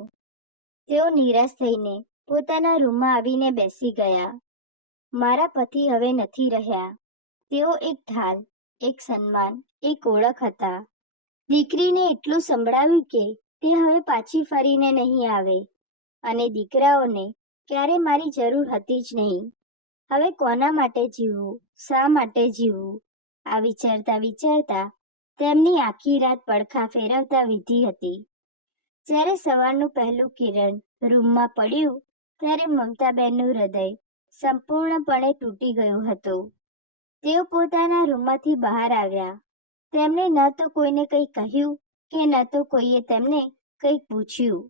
તેઓ નિરાશ થઈને પોતાના રૂમમાં આવીને બેસી ગયા. મારા પતિ હવે નથી રહ્યા. તેઓ એક ઢાલ, એક સન્માન, એક ઓળખ હતા. દીકરીને એટલું સંભળાવ્યું કે તે હવે પાછી ફરીને નહીં આવે અને દીકરાઓને ક્યારે મારી જરૂર હતી જ નહીં. હવે કોના માટે જીવવું, શા માટે જીવવું? આ વિચારતા વિચારતા તેમની આખી રાત પડખા ફેરવતા વીતી હતી. જ્યારે સવારનું પહેલું કિરણ રૂમમાં પડ્યું ત્યારે મમતાબેનનું હૃદય સંપૂર્ણપણે તૂટી ગયું હતું. તેઓ પોતાના રૂમમાંથી બહાર આવ્યા. તેમણે ન તો કોઈને કંઈ કહ્યું કે ન તો કોઈએ તેમને કંઈક પૂછ્યું.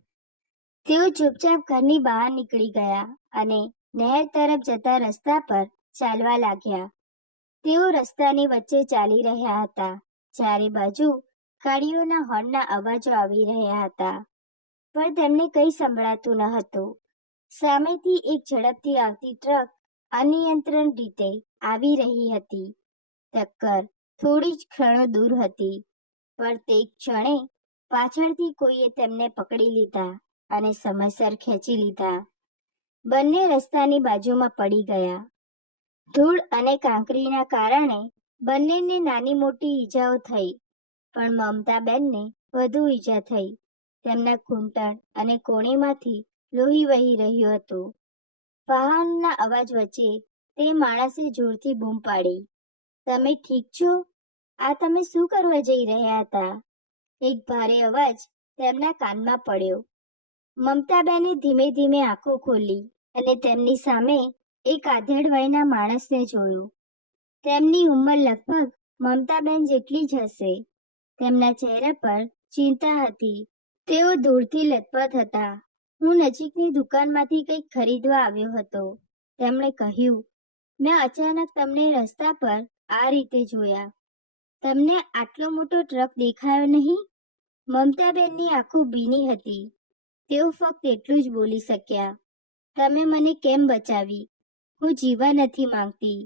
તેઓ ચૂપચાપ ઘરની બહાર નીકળી ગયા અને નહેર તરફ જતા રસ્તા પર ચાલવા લાગ્યા. તેઓ રસ્તાની વચ્ચે ચાલી રહ્યા હતા. ચારે બાજુ ગાડીઓના હોર્નના અવાજો આવી રહ્યા હતા, પણ તેમને કંઈ સંભળાતું ન હતું. સામેથી એક ઝડપથી આવતી ટ્રક અનિયંત્રણ રીતે આવી રહી હતી. ટક્કર થોડી જ ક્ષણો દૂર હતી, પણ તે ક્ષણે પાછળથી કોઈએ તેમને પકડી લીધા અને સમયસર ખેંચી લીધા. બંને રસ્તાની બાજુમાં પડી ગયા. ધૂળ અને કાંકરીના કારણે બંનેને નાની મોટી ઈજાઓ થઈ, પણ મમતાબેનને વધુ ઈજા થઈ. તેમના ઘૂંટણ અને કોણીમાંથી લોહી વહી રહ્યું હતું. વાહનના અવાજ વચ્ચે તે માણસે જોરથી બૂમ પાડી, તમે ઠીક છો? આ તમે શું કરવા જઈ રહ્યા હતા? એક ભારે અવાજ તેમના કાનમાં પડ્યો. મમતાબેને ધીમે ધીમે આંખો ખોલી અને તેમની સામે એક આધેડ વયના માણસને જોયું. તેમની ઉંમર લગભગ મમતાબેન જેટલી જ હશે. તેમના ચહેરા પર ચિંતા હતી. તેઓ દૂરથી લથપથ હતા. હું નજીકની દુકાનમાંથી કંઈક ખરીદવા આવ્યો હતો, તેમણે કહ્યું. મેં અચાનક તમને રસ્તા પર આ રીતે જોયા. તમને આટલો મોટો ટ્રક દેખાયો નહીં? મમતાબેનની આંખો ભીની હતી. તેઓ ફક્ત એટલું જ બોલી શક્યા, તમે મને કેમ બચાવી? હું જીવવા નથી માંગતી.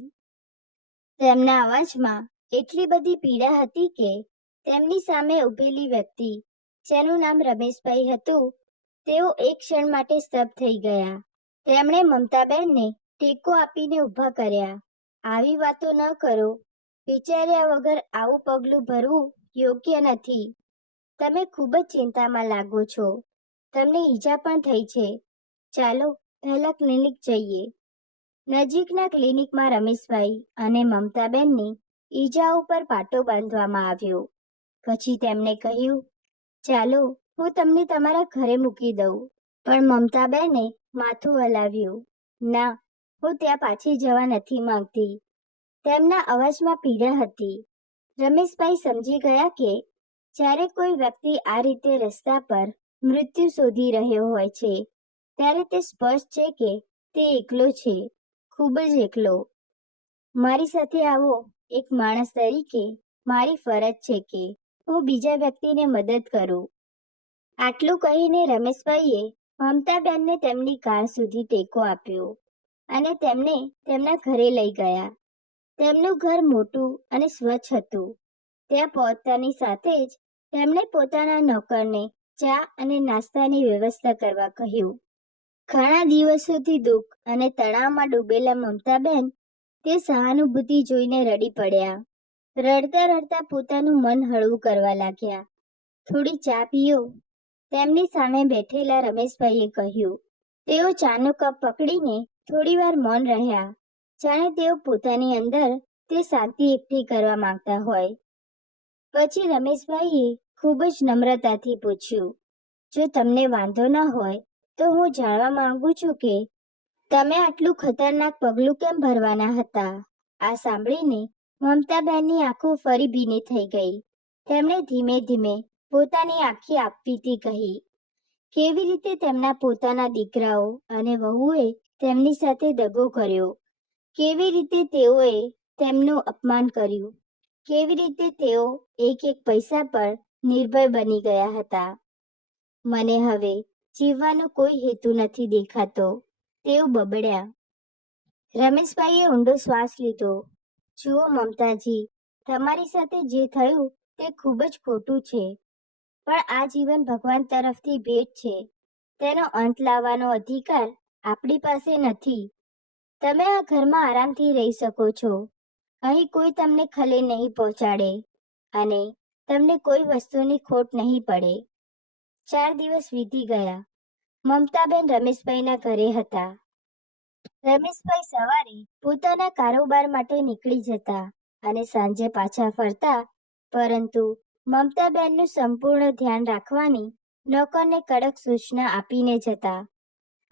તેમના અવાજમાં એટલી બધી પીડા હતી કે તેમની સામે ઊભેલી વ્યક્તિ, જેનું નામ રમેશભાઈ હતું, તેઓ એક ક્ષણ માટે સ્તબ્ધ થઈ ગયા. તેમણે મમતાબેનને ટેકો આપીને ઊભા કર્યા. આવી વાતો ન કરો. વિચાર્યા વગર આવું પગલું ભરવું યોગ્ય નથી. તમે ખૂબ જ ચિંતામાં લાગો છો. તમને ઈજા પણ થઈ છે. ચાલો પહેલા ક્લિનિક જઈએ. નજીકના ક્લિનિકમાં રમેશભાઈ અને મમતાબેનની ઈજા ઉપર પાટો બાંધવામાં આવ્યો. પછી તેમણે કહ્યું, ચાલો હું તમને તમારા ઘરે મૂકી દઉં. પણ મમતાબેને માથું હલાવ્યું. ના, હું ત્યાં પાછી જવા નથી માંગતી. તેમના અવાજમાં પીડા હતી. રમેશભાઈ સમજી ગયા કે જ્યારે કોઈ વ્યક્તિ આ રીતે રસ્તા પર મૃત્યુ શોધી રહ્યો હોય છે, ત્યારે તે સ્પષ્ટ છે કે તે એકલો છે, ખૂબ જ એકલો. મારી સાથે આવો. એક માણસ તરીકે મારી ફરજ છે કે હું બીજા વ્યક્તિને મદદ કરું. આટલું કહીને રમેશભાઈએ મમતાબેનને તેમની કાર સુધી ટેકો આપ્યો અને તેમને તેમના ઘરે લઈ ગયા. તેમનું ઘર મોટું અને સ્વચ્છ હતું. ત્યાં પહોંચતાની સાથે જ તેમણે પોતાના નોકરને ચા અને નાસ્તાની વ્યવસ્થા કરવા કહ્યું. ઘણા દિવસોથી દુઃખ અને તણાવમાં ડૂબેલા મમતાબેન તે સહાનુભૂતિ જોઈને રડી પડ્યા. રડતા રડતા પોતાનું મન હળવું કરવા લાગ્યા. થોડી ચા પીઓ, તેમની સામે બેઠેલા રમેશભાઈએ કહ્યું. તેઓ ચાનો કપ પકડીને થોડીવાર મૌન રહ્યા, જાણે તેઓ પોતાની અંદર તે શાંતિ એકઠી કરવા માંગતા હોય. પછી રમેશભાઈએ ખૂબ જ નમ્રતાથી પૂછ્યું, જો તમને વાંધો ન હોય તો હું જાણવા માંગુ છું કે તમે આટલું ખતરનાક પગલું કેમ ભરવાના હતા? આ સાંભળીને મમતાબેનની આંખો ફરી ભીની થઈ ગઈ. તેમણે ધીમે ધીમે પોતાની આખી આપવીતી કહી. કેવી રીતે તેમના પોતાના દીકરાઓ અને વહુએ તેમની સાથે દગો કર્યો, કેવી રીતે તેઓએ તેમનું અપમાન કર્યું, કેવી રીતે તેઓ એક એક પૈસા પર નિર્ભર બની ગયા હતા. મને હવે જીવવાનો કોઈ હેતુ નથી દેખાતો, તેઓ બબડ્યા. રમેશભાઈએ ઊંડો શ્વાસ લીધો. જુઓ મમતાજી, તમારી સાથે જે થયું તે ખૂબ જ ખોટું છે, પણ આ જીવન ભગવાન તરફથી ભેટ છે. તેનો અંત લાવવાનો અધિકાર આપણી પાસે નથી. તમે આ ઘરમાં આરામથી રહી શકો છો. અહીં કોઈ તમને ખલેલ નહીં પહોંચાડે અને તમને કોઈ વસ્તુની ખોટ નહીં પડે. 4 દિવસ વીતી ગયા. મમતાબેન રમેશભાઈના ઘરે હતા. રમેશભાઈ સવારે પોતાના કારોબાર માટે નીકળી જતા અને સાંજે પાછા ફરતા, પરંતુ મમતાબેનનું સંપૂર્ણ ધ્યાન રાખવાની નોકરને કડક સૂચના આપીને જતા.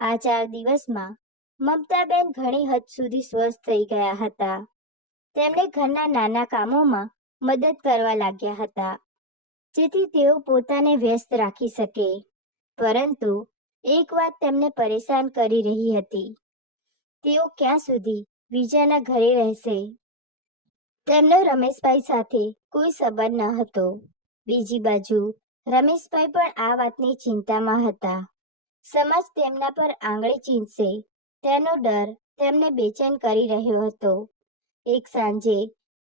આ 4 દિવસમાં મમતાબેન ઘણી હદ સુધી સ્વસ્થ થઈ ગયા હતા. તેમણે ઘરના નાના કામોમાં મદદ કરવા લાગ્યા હતા, જેથી તેઓ પોતાને વ્યસ્ત રાખી શકે. પરંતુ એક વાત તેમને પરેશાન કરી રહી હતી. તેઓ ક્યાં સુધી બીજાના ઘરે રહેશે? તેમનો રમેશભાઈ સાથે કોઈ સંબંધ ન હતો. બીજી બાજુ રમેશભાઈ પણ આ વાતની ચિંતામાં હતા. સમાજ તેમના પર આંગળી ચીંધશે તેનો ડર તેમને બેચેન કરી રહ્યો હતો. એક સાંજે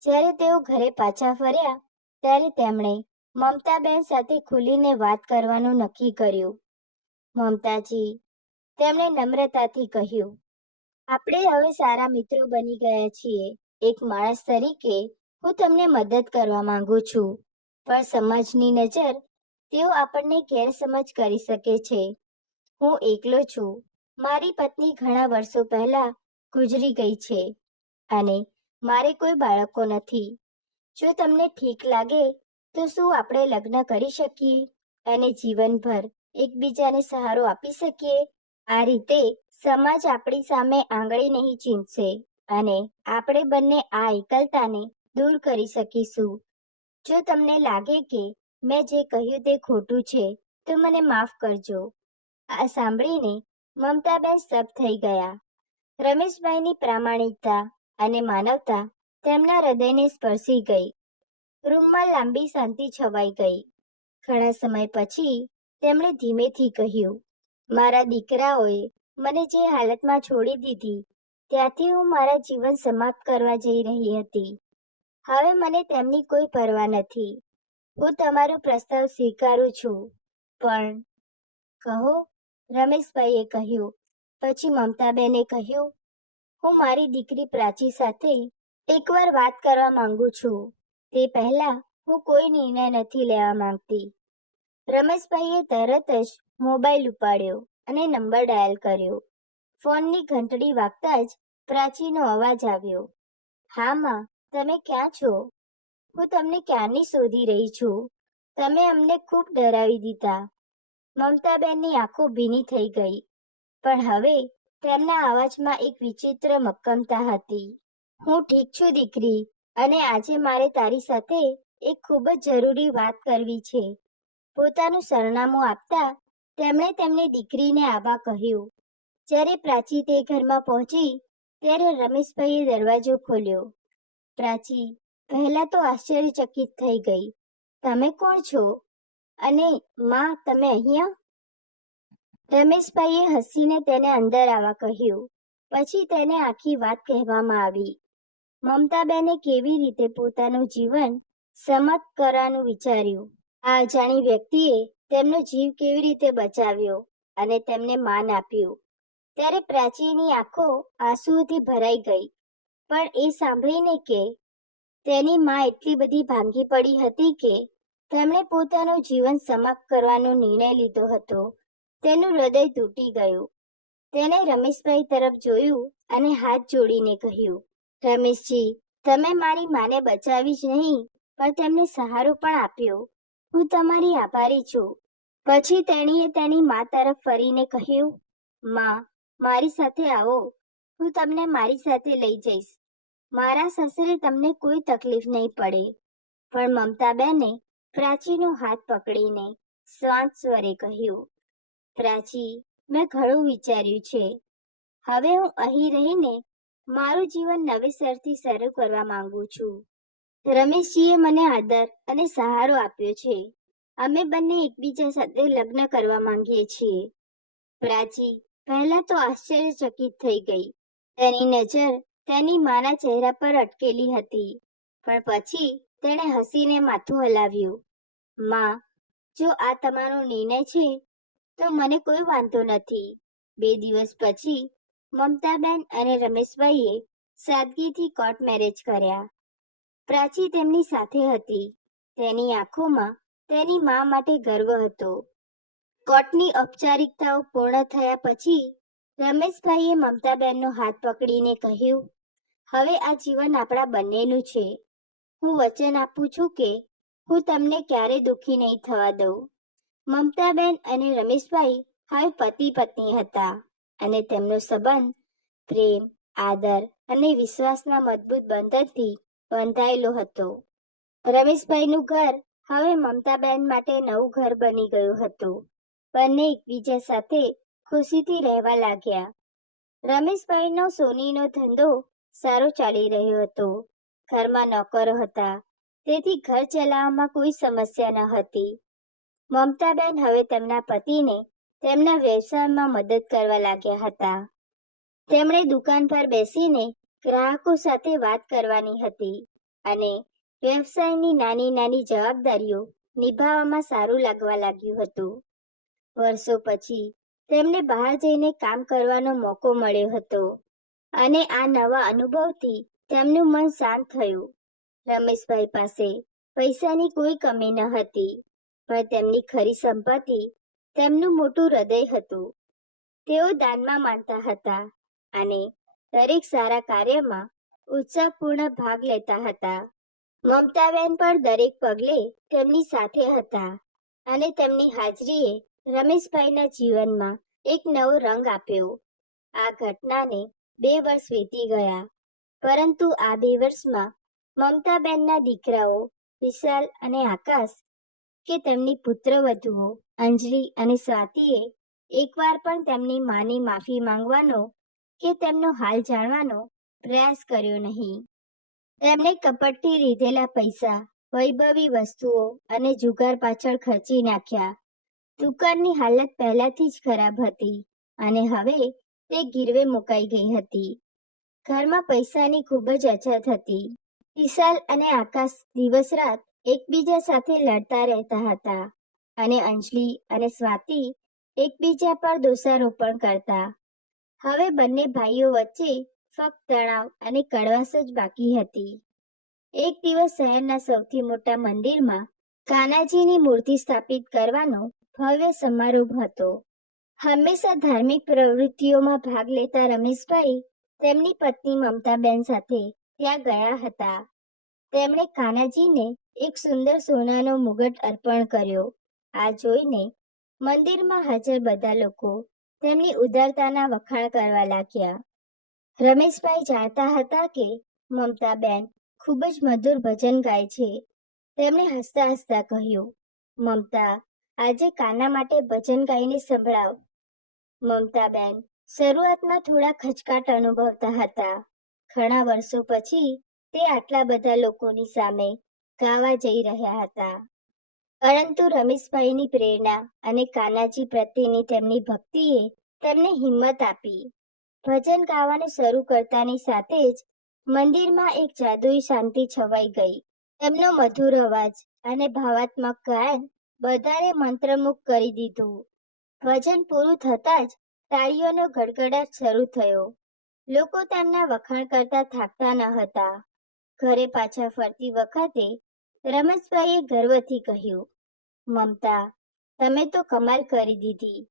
જ્યારે તેઓ ઘરે પાછા ફર્યા, ત્યારે તેમણે મમતાબેન સાથે ખુલીને વાત કરવાનું નક્કી કર્યું. મમતાજી, તેમણે નમ્રતાથી કહ્યું, આપણે હવે સારા મિત્રો બની ગયા છીએ. એક માણસ તરીકે હું તમને મદદ કરવા માંગુ છું, પણ સમાજની નજર, તેઓ આપણને ગેરસમજ કરી શકે છે. હું એકલો છું. મારી પત્ની ઘણા વર્ષો પહેલા ગુજરી ગઈ છે અને મારે કોઈ બાળકો નથી. જો તમને ઠીક લાગે તો શું આપણે લગ્ન કરી શકીએ અને જીવનભર એકબીજાને સહારો આપી શકીએ? આ રીતે સમાજ આપણી સામે આંગળી નહીં ચીંધશે અને આપણે બંને આ એકલતાને દૂર કરી શકીશું. જો તમને લાગે કે મેં જે કહ્યું તે ખોટું છે તો મને માફ કરજો. આ સાંભળીને મમતાબેન સ્તબ્ધ થઈ ગયા. રમેશભાઈની પ્રામાણિકતા અને માનવતા તેમના હૃદયને સ્પર્શી ગઈ. રૂમમાં લાંબી શાંતિ છવાઈ ગઈ. ઘણા સમય પછી તેમણે ધીમેથી કહ્યું, મારા દીકરાઓએ મને જે હાલતમાં છોડી દીધી, ત્યાંથી હું મારા જીવન સમાપ્ત કરવા જઈ રહી હતી. હવે મને તેમની કોઈ પરવા નથી. હું તમારો પ્રસ્તાવ સ્વીકારું છું, પણ કહો, રમેશભાઈએ કહ્યું. પછી મમતાબેને કહ્યું, હું મારી દીકરી પ્રાચી સાથે એકવાર વાત કરવા માંગુ છું. તે પહેલા હું કોઈ નિર્ણય નથી લેવા માંગતી. રમેશભાઈએ તરત જ મોબાઈલ ઉપાડ્યો અને નંબર ડાયલ કર્યો. ફોનની ઘંટડી વાગતા જ પ્રાચીનો અવાજ આવ્યો. હા માં, તમે ક્યાં છો? હું તમને ક્યારની શોધી રહી છું. તમે અમને ખૂબ ડરાવી દીધા. મમતાબેનની આંખો ભીની થઈ ગઈ, પણ હવે તેમના અવાજમાં એક વિચિત્ર મક્કમતા હતી. હું ઠીક છું દીકરી, અને આજે મારે તારી સાથે એક ખૂબ જ જરૂરી વાત કરવી છે. પોતાનું સરનામું આપતા તેમણે તેમની દીકરીને આબા કહ્યું. જ્યારે પ્રાચી તે ઘરમાં પહોંચી ત્યારે રમેશભાઈએ દરવાજો ખોલ્યો. પ્રાચી પહેલા તો આશ્ચર્યચકિત થઈ ગઈ. તમે કોણ છો? અને માં, તમે અહીંયા? રમેશભાઈએ હસીને તેને અંદર આવવા કહ્યું. પછી તેને આખી વાત કહેવામાં આવી. મમતાબેને કેવી રીતે પોતાનું જીવન સમાપ્ત કરવાનું વિચાર્યું. આ અજાણી વ્યક્તિએ તેમનો જીવ કેવી રીતે બચાવ્યો અને તેમને માન આપ્યું. ત્યારે પ્રાચીની આંખો આંસુઓથી ભરાઈ ગઈ. પણ એ સાંભળીને કે તેની માં એટલી બધી ભાંગી પડી હતી કે તેમણે પોતાનું જીવન સમાપ્ત કરવાનો નિર્ણય લીધો હતો, તેનું હૃદય તૂટી ગયું. તેણે રમેશભાઈ તરફ જોયું અને હાથ જોડીને કહ્યું, રમેશજી, તમે મારી માને બચાવી જ નહીં, પણ તેમને સહારો પણ આપ્યો. હું તમારી આભારી છું. પછી તેણીએ તેની મા તરફ ફરીને કહ્યું, માં, મારી સાથે આવો. હું તમને મારી સાથે લઈ જઈશ. મારા સસરે તમને કોઈ તકલીફ નહીં પડે. પણ મમતાબેને પ્રાચીનો હાથ પકડીને શાંત સ્વરે કહ્યું, પ્રાચી, મેં ઘણું વિચાર્યું છે. હવે હું અહીં રહીને મારું જીવન નવેસરથી શરૂ કરવા માંગુ છું. રમેશજીએ મને આદર અને સહારો આપ્યો છે. અમે બંને એકબીજા સાથે લગ્ન કરવા માંગીએ છીએ. પ્રાચી પહેલા તો આશ્ચર્યચકિત થઈ ગઈ. તેની નજર તેની માના ચહેરા પર અટકેલી હતી, પણ પછી તેણે હસીને માથું હલાવ્યું. માં, જો આ તમારો નિર્ણય છે તો મને કોઈ વાંધો નથી. 2 દિવસ પછી મમતાબેન અને રમેશભાઈએ સાદગીથી કોર્ટ મેરેજ કર્યા. પ્રાચી તેમની સાથે હતી. તેની આંખોમાં તેની મા માટે ગર્વ હતો. કોર્ટની ઔપચારિકતાઓ પૂર્ણ થયા પછી રમેશભાઈએ મમતાબેનનો હાથ પકડીને કહ્યું, હવે આ જીવન આપણા બંનેનું છે. હું વચન આપું છું કે હું તમને ક્યારે દુઃખી નહીં થવા દઉં. મમતાબેન અને રમેશભાઈ હવે પતિ પત્ની હતા અને તેમનો સંબંધ પ્રેમ, આદર અને વિશ્વાસના મજબૂત બંધનથી બંધાયેલો હતો. રમેશભાઈનું ઘર હવે મમતાબેન માટે નવું ઘર બની ગયું હતું. બંને એકબીજા સાથે ખુશીથી રહેવા લાગ્યા. રમેશભાઈનો સોનીનો ધંધો સારો ચાલી રહ્યો હતો. ઘરમાં નોકરો હતા, તેથી ઘર ચલાવવામાં કોઈ સમસ્યા ન હતી. મમતાબેન હવે તેમના પતિને તેમના વ્યવસાયમાં મદદ કરવા લાગ્યા હતા. તેમણે દુકાન પર બેસીને ગ્રાહકો સાથે વાત કરવાની હતી અને વ્યવસાયની નાની નાની જવાબદારીઓ નિભાવવામાં સારું લાગવા લાગ્યું હતું. વર્ષો પછી તેમને બહાર જઈને કામ કરવાનો મોકો મળ્યો હતો અને આ નવા અનુભવથી તેમનું મન શાંત થયું. રમેશભાઈ પાસે પૈસાની કોઈ કમી ન હતી, પણ તેમની ખરી સંપત્તિ તેમનું મોટું હૃદય હતું. તેઓ દાનમાં માનતા હતા અને દરેક સારા કાર્યમાં ઉત્સાહપૂર્ણ ભાગ લેતા હતા. મમતાબેન પણ દરેક પગલે તેમની સાથે હતા અને તેમની હાજરીએ રમેશભાઈના જીવનમાં એક નવો રંગ આપ્યો. આ ઘટનાને 2 વર્ષ વીતી ગયા, પરંતુ આ 2 વર્ષમાં મમતાબેનના દીકરાઓ વિશાલ અને આકાશ કે તેમની પુત્રવધુઓ અંજલિ અને સ્વાતિએ એકવાર પણ તેમની માની માફી માંગવાનો કે તેમનો હાલ જાણવાનો પ્રયાસ કર્યો નહીં. તેમણે કપટથી લીધેલા પૈસા વૈભવી વસ્તુઓ અને જુગાર પાછળ ખર્ચી નાખ્યા. દુકાનની હાલત પહેલાથી જ ખરાબ હતી અને હવે તે ગીરવે મુકાઈ ગઈ હતી. ઘરમાં પૈસાની ખૂબ જ અછત હતી. વિશાલ અને આકાશ દિવસ રાત એકબીજા સાથે લડતા રહેતા હતા અને અંજલિ અને સ્વાતિ એકબીજા પર દોષારોપણ કરતા. હવે બંને ભાઈઓ વચ્ચે ફક્ત તણાવ અને કડવાશ જ બાકી હતી. એક દિવસ શહેરના સૌથી મોટા મંદિરમાં કાનાજીની મૂર્તિ સ્થાપિત કરવાનો ભવ્ય સમારોહ હતો. હંમેશા ધાર્મિક પ્રવૃત્તિઓમાં ભાગ લેતા રમેશભાઈ તેમની પત્ની મમતાબેન સાથે ત્યાં ગયા હતા. તેમણે કાનાજીને એક સુંદર સોનાનો મુગટ અર્પણ કર્યો. આ જોઈને મંદિરમાં હાજર બધા લોકો તેમની ઉદારતાના વખાણ કરવા લાગ્યા. રમેશભાઈ જાણતા હતા કે મમતાબેન ખૂબ જ મધુર ભજન ગાય છે. તેમણે હસતા હસતા કહ્યું, મમતા, આજે કાના માટે ભજન ગાઈને સંભળાવ. મમતાબેન શરૂઆતમાં થોડા ખચકાટ અનુભવતા હતા. ઘણા વર્ષો પછી તે આટલા બધા લોકોની સામે ગાવા જઈ રહ્યા હતા. પરંતુ રમેશભાઈની પ્રેરણા અને કાનાજી પ્રત્યેની તેમની ભક્તિએ તેમને હિંમત આપી. ભજન ગાવાનું શરૂ કરતાની સાથે જ મંદિરમાં એક જાદુઈ શાંતિ છવાઈ ગઈ. તેમનો મધુર અવાજ અને ભાવાત્મક ગાયન બધાને મંત્રમુગ્ધ કરી દીધું. ભજન પૂરું થતાં જ તાળીઓનો ગડગડાટ શરૂ થયો. લોકો તેમના વખાણ કરતા થાકતા ન હતા. ઘરે પાછા ફરતી વખતે રમેશભાઈએ ગર્વથી કહ્યું, મમતા, તમે તો કમાલ કરી દીધી.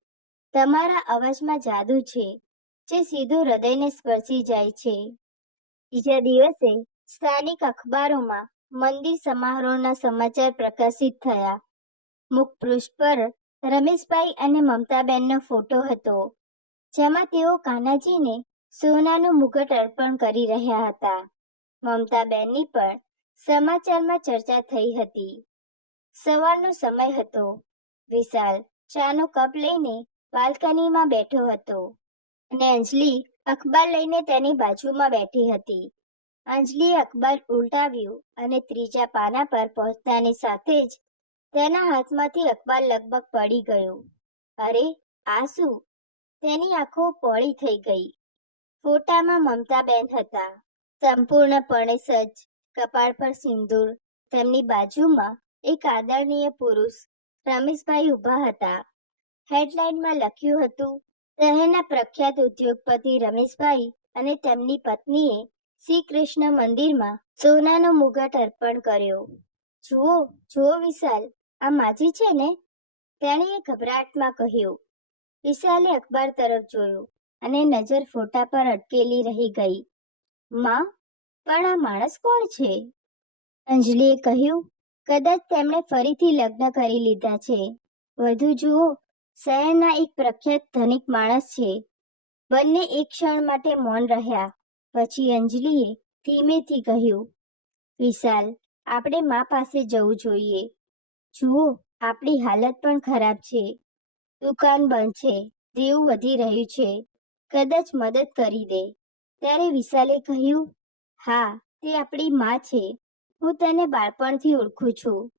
તમારા અવાજમાં જાદુ છે જે સીધું હૃદયને સ્પર્શી જાય છે. બીજા દિવસે સ્થાનિક અખબારોમાં મંદિર સમારોહના સમાચાર પ્રકાશિત થયા. મુખપૃષ્ઠ પર રમેશભાઈ અને મમતાબેનનો ફોટો હતો, જેમાં તેઓ કાનાજીને સોનાનું મુગટ અર્પણ કરી રહ્યા હતા. મમતાબેનની પણ સમાચારમાં ચર્ચા થઈ હતી. સવારનો સમય હતો. વિશાલ ચાનો કપ લઈને બાલ્કનીમાં બેઠો હતો અને અંજલિ અખબાર લઈને તેની બાજુમાં બેઠી હતી. અંજલિએ અખબાર ઉલટાવ્યું અને ત્રીજા પાના પર પહોંચતાની સાથે જ તેના હાથમાંથી અખબાર લગભગ પડી ગયું. અરે, આ શું? તેની આંખો પોળી થઈ ગઈ. ફોટામાં મમતાબેન હતા, સંપૂર્ણપણે સજ્જ, કપાળ પર સિંદૂર. તેમની બાજુમાં એક આદરણીય પુરુષ રમેશભાઈ ઊભા હતા. હેડલાઇનમાં લખ્યું હતું, શહેરના પ્રખ્યાત ઉદ્યોગપતિ રમેશભાઈ અને તેમની પત્નીએ શ્રી કૃષ્ણ મંદિરમાં સોનાનો મુગટ અર્પણ કર્યો. જુઓ જુઓ વિશાલ, આ માજી છે ને? તેણીએ ગભરાટમાં કહ્યું. વિશાલે અખબાર તરફ જોયું અને નજર ફોટા પર અટકેલી રહી ગઈ. માં, પણ આ માણસ કોણ છે? અંજલિએ કહ્યું, કદાચ તેમણે ફરીથી લગ્ન કરી લીધા છે. વધુ જુઓ, શહેરના એક પ્રખ્યાત ધનિક માણસ છે. બંને એક ક્ષણ માટે મૌન રહ્યા. પછી અંજલિએ ધીમેથી કહ્યું, વિશાલ, આપણે મા પાસે જવું જોઈએ. જુઓ, આપણી હાલત પણ ખરાબ છે. દુકાન બંધ છે, દેવું વધી રહ્યું છે. કદાચ મદદ કરી દે. ત્યારે વિશાલે કહ્યું, હા, તે આપણી મા છે. હું તેને બાળપણથી ઓળખું છું.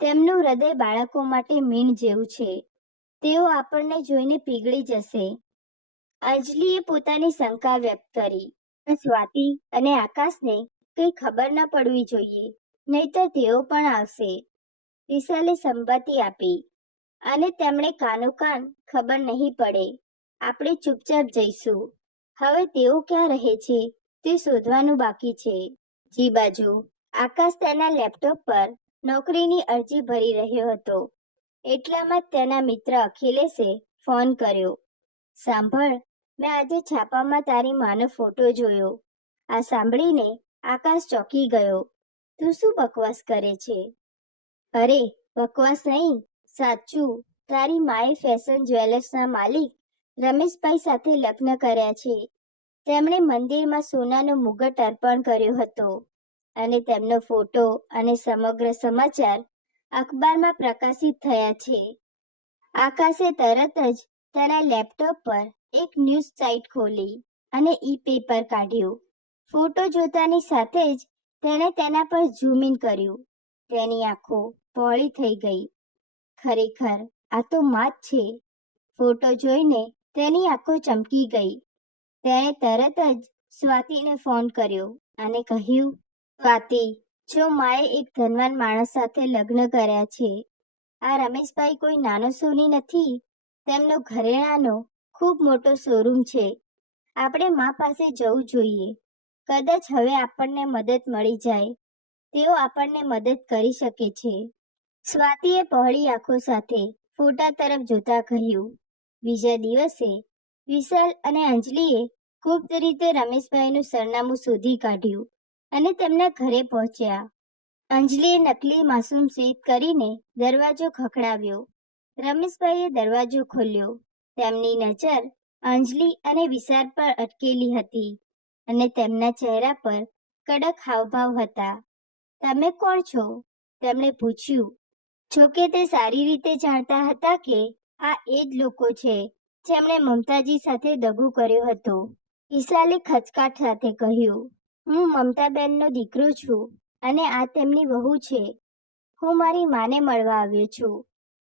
તેમનું હૃદય બાળકો માટે મીણ જેવું છે. તેઓ આપણને જોઈને પીગળી જશે. અંજલિએ પોતાની શંકા વ્યક્ત કરી. સ્વાતિ અને આકાશને કંઈ ખબર ન પડવી જોઈએ, નહીતર તેઓ પણ આવશે. વિશાલે સંમતિ આપી અને તેમણે કાનોકાન ખબર નહીં પડે. આપણે ચૂપચાપ જઈશું. હવે તેઓ ક્યાં રહે છે તે શોધવાનું બાકી છે. જી બાજુ આકાશ તેના લેપટોપ પર નોકરીની અરજી ભરી રહ્યો હતો. એટલામાં જ તેના મિત્ર અખિલેશે ફોન કર્યો. સાંભળ, મેં આજે છાપામાં તારી માનો ફોટો જોયો. આ સાંભળીને આકાશ ચોંકી ગયો. તું શું બકવાસ કરે છે? અરે, બકવાસ નહીં, સાચું. તારી માએ ફેશન જ્વેલર્સના માલિક રમેશભાઈ સાથે લગ્ન કર્યા છે. તેમણે મંદિરમાં સોનાનો મુગટ અર્પણ કર્યો હતો અને તેમનો ફોટો અને સમગ્ર સમાચાર અખબારમાં પ્રકાશિત થયા છે. આકાશે તરત જ તેના લેપટોપ પર એક ન્યૂઝ સાઇટ ખોલી અને ઈ-પેપર કાઢ્યું. ફોટો જોતાની સાથે જ તેણે તેના પર ઝૂમ ઇન કર્યું. તેની આંખો પહોળી થઈ ગઈ. ખરેખર આ તો માં જ છે. ફોટો જોઈને તેની આંખો ચમકી ગઈ. તેણે તરત જ સ્વાતિને ફોન કર્યો અને કહ્યું, સ્વાતિ, જો માએ એક ધનવાન માણસ સાથે લગ્ન કર્યા છે. આ રમેશભાઈ કોઈ નાનો સોની નથી. તેમનો ઘરેણાંનો ખૂબ મોટો શોરૂમ છે. આપણે મા પાસે જવું જોઈએ. કદાચ હવે આપણને મદદ મળી જાય. તેઓ આપણને મદદ કરી શકે છે. સ્વાતિએ પહોળી આંખો સાથે ફોટા તરફ જોતા કહ્યું. બીજા દિવસે વિશાલ અને અંજલિએ ગુપ્ત રીતે રમેશભાઈનું સરનામું શોધી કાઢ્યું અને તેમના ઘરે પહોંચ્યા. અંજલિએ નકલી માસૂમ સ્મિત કરીને દરવાજો ખખડાવ્યો. રમેશભાઈએ દરવાજો ખોલ્યો. તેમની નજર અંજલિ અને વિશાલ પર અટકેલી હતી અને તેમના ચહેરા પર કડક હાવભાવ હતા. તમે કોણ છો? તેમણે પૂછ્યું. જોકે તે સારી રીતે જાણતા હતા કે આ એ જ લોકો છે જેમણે મમતાજી સાથે દગો કર્યો હતો. વિશાલે ખચકાટ સાથે કહ્યું, હું મમતાબેનનો દીકરો છું અને આ તેમની વહુ છે. હું મારી માને મળવા આવ્યો છું.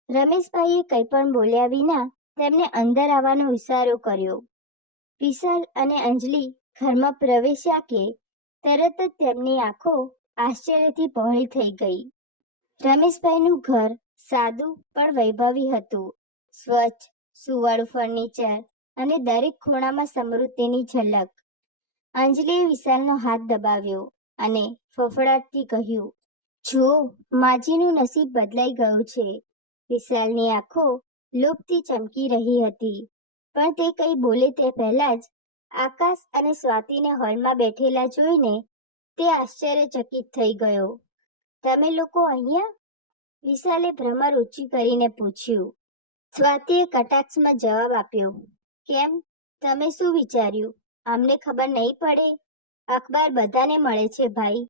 રમેશભાઈએ કંઈ પણ બોલ્યા વિના તેમને અંદર આવવાનો ઇશારો કર્યો. વિશાલ અને અંજલિ ઘરમાં પ્રવેશ્યા કે તરત જ તેમની આંખો આશ્ચર્યથી પહોળી થઈ ગઈ. રમેશભાઈનું ઘર સાદું પણ વૈભવી હતું. સ્વચ્છ, સુવાળું ફર્નિચર અને દરેક ખૂણામાં સમૃદ્ધિની ઝલક. અંજલિએ વિશાલનો હાથ દબાવ્યો અને ફફડાટથી કહ્યું, જો માજીનું નસીબ બદલાઈ ગયું છે. વિશાલની આંખો લોભથી ચમકી રહી હતી, પણ તે કંઈ બોલે તે પહેલા જ આકાશ અને સ્વાતિને હોલમાં બેઠેલા જોઈને તે આશ્ચર્યચકિત થઈ ગયો. તમે લોકો અહીંયા? વિશાલે ભ્રમર ઊંચી કરીને પૂછ્યું. સ્વાતિએ કટાક્ષમાં જવાબ આપ્યો, કેમ? તમે શું વિચાર્યું? અમને ખબર નહીં પડે? અખબાર બધાને મળે છે ભાઈ.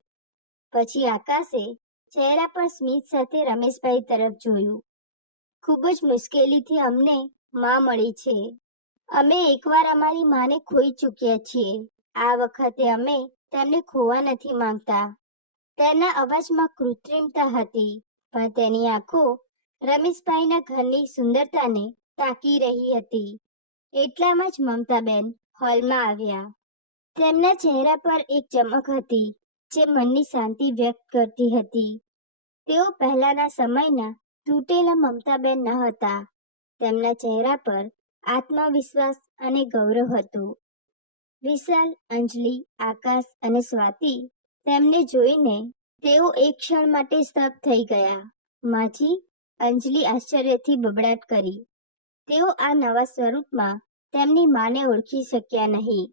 પછી આકાશે ચહેરા પર સ્મિત સાથે રમેશભાઈ તરફ જોયું. ખૂબ જ મુશ્કેલીથી અમને માં મળી છે. અમે એકવાર અમારી માને ખોઈ ચૂક્યા છીએ. આ વખતે અમે તેમને ખોવા નથી માંગતા. તેના અવાજમાં કૃત્રિમતા હતી, પણ તેની આંખો રમેશભાઈના ઘરની સુંદરતાને તાકી રહી હતી. એટલામાં જ મમતાબેન હોલમાં આવ્યા. તેમના ચહેરા પર એક ચમક હતી જે મનની શાંતિ વ્યક્ત કરતી હતી. તેઓ પહેલાના સમયના તૂટેલા મમતાબેન ન હતા. તેમના ચહેરા પર આત્મવિશ્વાસ અને ગૌરવ હતું. વિશાલ, અંજલિ, આકાશ અને સ્વાતિ તેમને જોઈને તેઓ એક ક્ષણ માટે સ્તબ્ધ થઈ ગયા. માજી? અંજલિ આશ્ચર્યથી બબડાટ કરી. તેઓ આ નવા સ્વરૂપમાં તેમની માને ઓળખી શક્યા નહીં.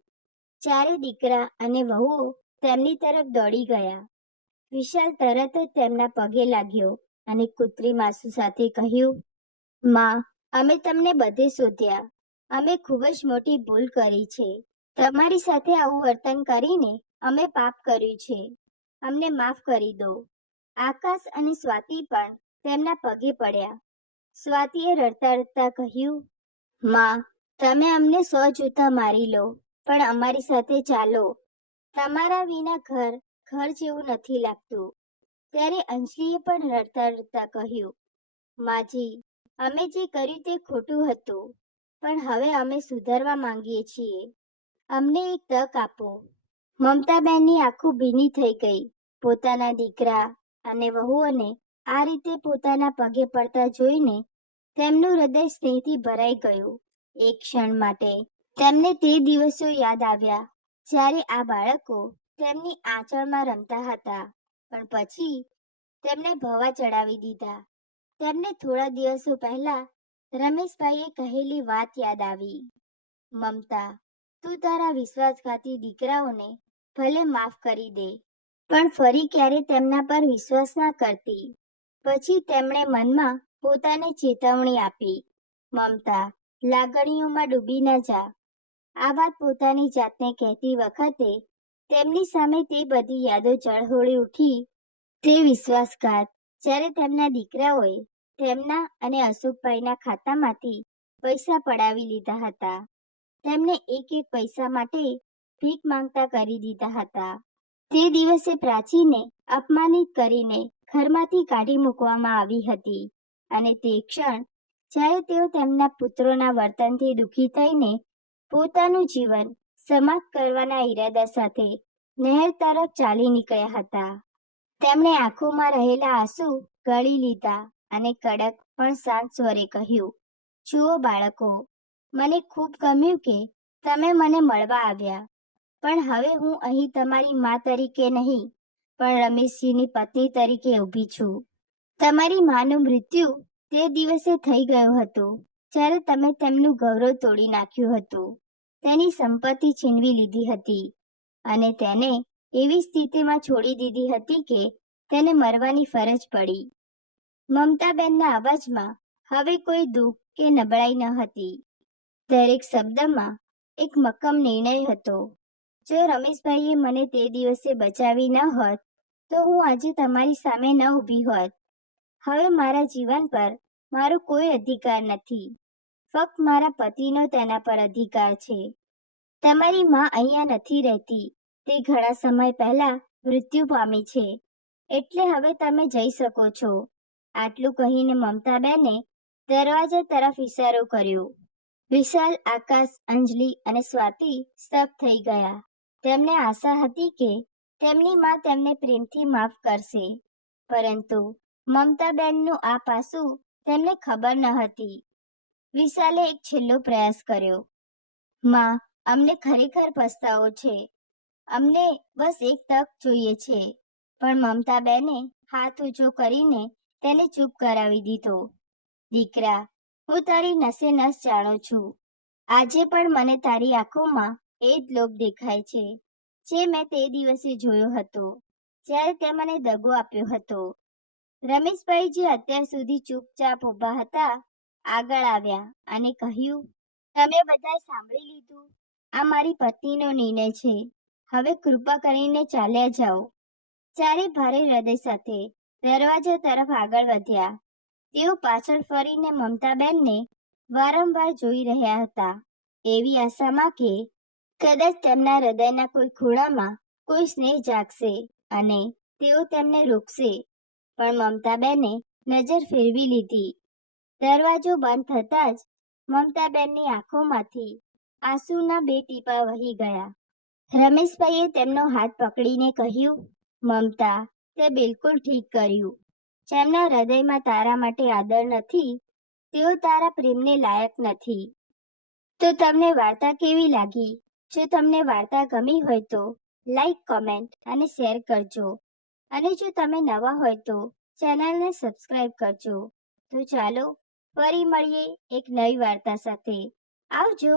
ચારે દીકરા અને વહુઓ તેમની તરફ દોડી ગયા. વિશાલ તરત જ તેમના પગે લાગ્યો અને કૃત્રિમ આંસુ સાથે કહ્યું, માં, અમે તમને બધે શોધ્યા. અમે ખૂબ જ મોટી ભૂલ કરી છે. તમારી સાથે આવું વર્તન કરીને અમે પાપ કર્યું છે. અમને માફ કરી દો. આકાશ અને સ્વાતિ પણ તેમના પગે પડ્યા. સ્વાતિએ રડતા રડતા કહ્યું, માં, તમે અમને 100 જૂતા મારી લો, પણ અમારી સાથે ચાલો. તમારા વિના ઘર જેવું નથી લાગતું. ત્યારે અંજલિએ પણ રડતા રડતા કહ્યું, માજી, અમે જે કર્યું તે ખોટું હતું, પણ હવે અમે સુધારવા માંગીએ છીએ. અમને એક તક આપો. મમતાબેનની આંખો ભીની થઈ ગઈ. પોતાના દીકરા અને વહુઓને આ રીતે પોતાના પગે પડતા જોઈને તેમનું હૃદય સ્નેહથી ભરાઈ ગયું. એક ક્ષણ માટે તેમને તે દિવસો યાદ આવ્યા જ્યારે આ બાળકો તેમની આંચળમાં રમતા હતા, પણ પછી તેમને ભવા ચડાવી દીધા. તેમને થોડા દિવસો પહેલા રમેશભાઈએ કહેલી વાત યાદ આવી. મમતા, તું તારા વિશ્વાસઘાતી દીકરાઓને ભલે માફ કરી દે, પણ ફરી ક્યારે તેમના પર વિશ્વાસ ના કરતી. પછી તેમણે મનમાં પોતાને ચેતવણી આપી, મમતા, લાગણીઓમાં ડૂબી ન જા. આ વાત પોતાની જાતને કહેતી વખતે તેમની સામે તે બધી યાદો ઝળહોળી ઉઠી. તે વિશ્વાસઘાત જ્યારે તેમના દીકરાઓએ તેમના અને અશોકભાઈના ખાતામાંથી પૈસા પડાવી લીધા હતા. તેમને એક એક પૈસા માટે ભીખ માંગતા કરી દીધા હતા. તે દિવસે પ્રાચીને અપમાનિત કરીને ઘરમાંથી કાઢી મૂકવામાં આવી હતી અને તે ક્ષણ જ્યારે તેઓ તેમના પુત્રોના વર્તનથી દુઃખી થઈને પોતાનું જીવન સમાપ્ત કરવાના ઈરાદા સાથે નહેર તરફ ચાલી નીકળ્યા હતા. તેમણે આંખોમાં રહેલા આંસુ ગળી લીધા અને કડક પણ શાંત સ્વરે કહ્યું, જુઓ બાળકો, મને ખૂબ ગમ્યું કે તમે મને મળવા આવ્યા, પણ હવે હું અહીં તમારી મા તરીકે નહીં, પણ રમેશજીની પત્ની તરીકે ઊભી છું. તમારી માનું મૃત્યુ તે દિવસે થઈ ગયું હતું જ્યારે તમે તેમનું ગૌરવ તોડી નાખ્યું હતું, તેની સંપત્તિ છીનવી લીધી હતી અને તેને એવી સ્થિતિમાં છોડી દીધી હતી કે તેને મરવાની ફરજ પડી. મમતાબેનના અવાજમાં હવે કોઈ દુઃખ કે નબળાઈ ન હતી. દરેક શબ્દમાં એક મક્કમ નિર્ણય હતો. જો રમેશભાઈએ મને તે દિવસે બચાવી ન હોત તો હું આજે તમારી સામે ન ઊભી હોત. હવે મારા જીવન પર મારો કોઈ અધિકાર નથી, ફક્ત મારા પતિનો તેના પર અધિકાર છે. તમારી માં અહીંયા નથી રહેતી, તે ઘણા સમય પહેલા મૃત્યુ પામી છે, એટલે હવે તમે જઈ શકો છો. આટલું કહીને મમતાબેને દરવાજા તરફ ઇશારો કર્યો. વિશાલ, આકાશ, અંજલિ અને સ્વાતિ સ્તબ્ધ થઈ ગયા. તેમને આશા હતી કે તેમની માં તેમને પ્રેમથી માફ કરશે, પરંતુ મમતાબેનનું આ પાસું તેમને ખબર ન હતી. વિશાલે એક છેલ્લો પ્રયાસ કર્યો. માં, અમને ખરેખર પસ્તાવો છે. અમને બસ એક તક જોઈએ છે. પણ મમતાબેને હાથ ઊંચો કરીને તેને ચૂપ કરાવી દીધો. દીકરા, હું તારી નસે નસ જાણું છું. આજે પણ મને તારી આંખોમાં એ જ લોભ દેખાય છે જે મેં તે દિવસે જોયો હતો જ્યારે તે મને દગો આપ્યો હતો. રમેશભાઈ, જે અત્યાર સુધી ચૂપચાપ ઊભા હતા, આગળ આવ્યા અને કહ્યું, તમે બધાએ સાંભળી લીધું. આ મારી પત્નીનો નિર્ણય છે. હવે કૃપા કરીને ચાલ્યા જાઓ. ચારે ભારે હૃદય સાથે દરવાજા તરફ આગળ વધ્યા. તેઓ પાછળ ફરીને મમતાબેનને વારંવાર જોઈ રહ્યા હતા, એવી આશામાં કે કદાચ તેમના હૃદયના કોઈ ખૂણામાં કોઈ સ્નેહ જાગશે અને તેઓ તેમને રોકશે. પણ મમતાબેને નજર ફેરવી લીધી. દરવાજો બંધ થતાં જ મમતાબેનની આંખોમાંથી આંસુના 2 ટીપાં વહી ગયા. રમેશભાઈએ તેમનો હાથ પકડીને કહ્યું, મમતા, તે બિલકુલ ઠીક કર્યું. જેમના હૃદયમાં તારા માટે આદર નથી, તેઓ તારા પ્રેમને લાયક નથી. તો તમને વાર્તા કેવી લાગી? જો તમને વાર્તા ગમી હોય તો લાઈક, કોમેન્ટ અને શેર કરજો. અને જો તમે નવા હોય તો ચેનલને સબસ્ક્રાઇબ કરજો. તો ચાલો ફરી મળીએ એક નવી વાર્તા સાથે. આવજો.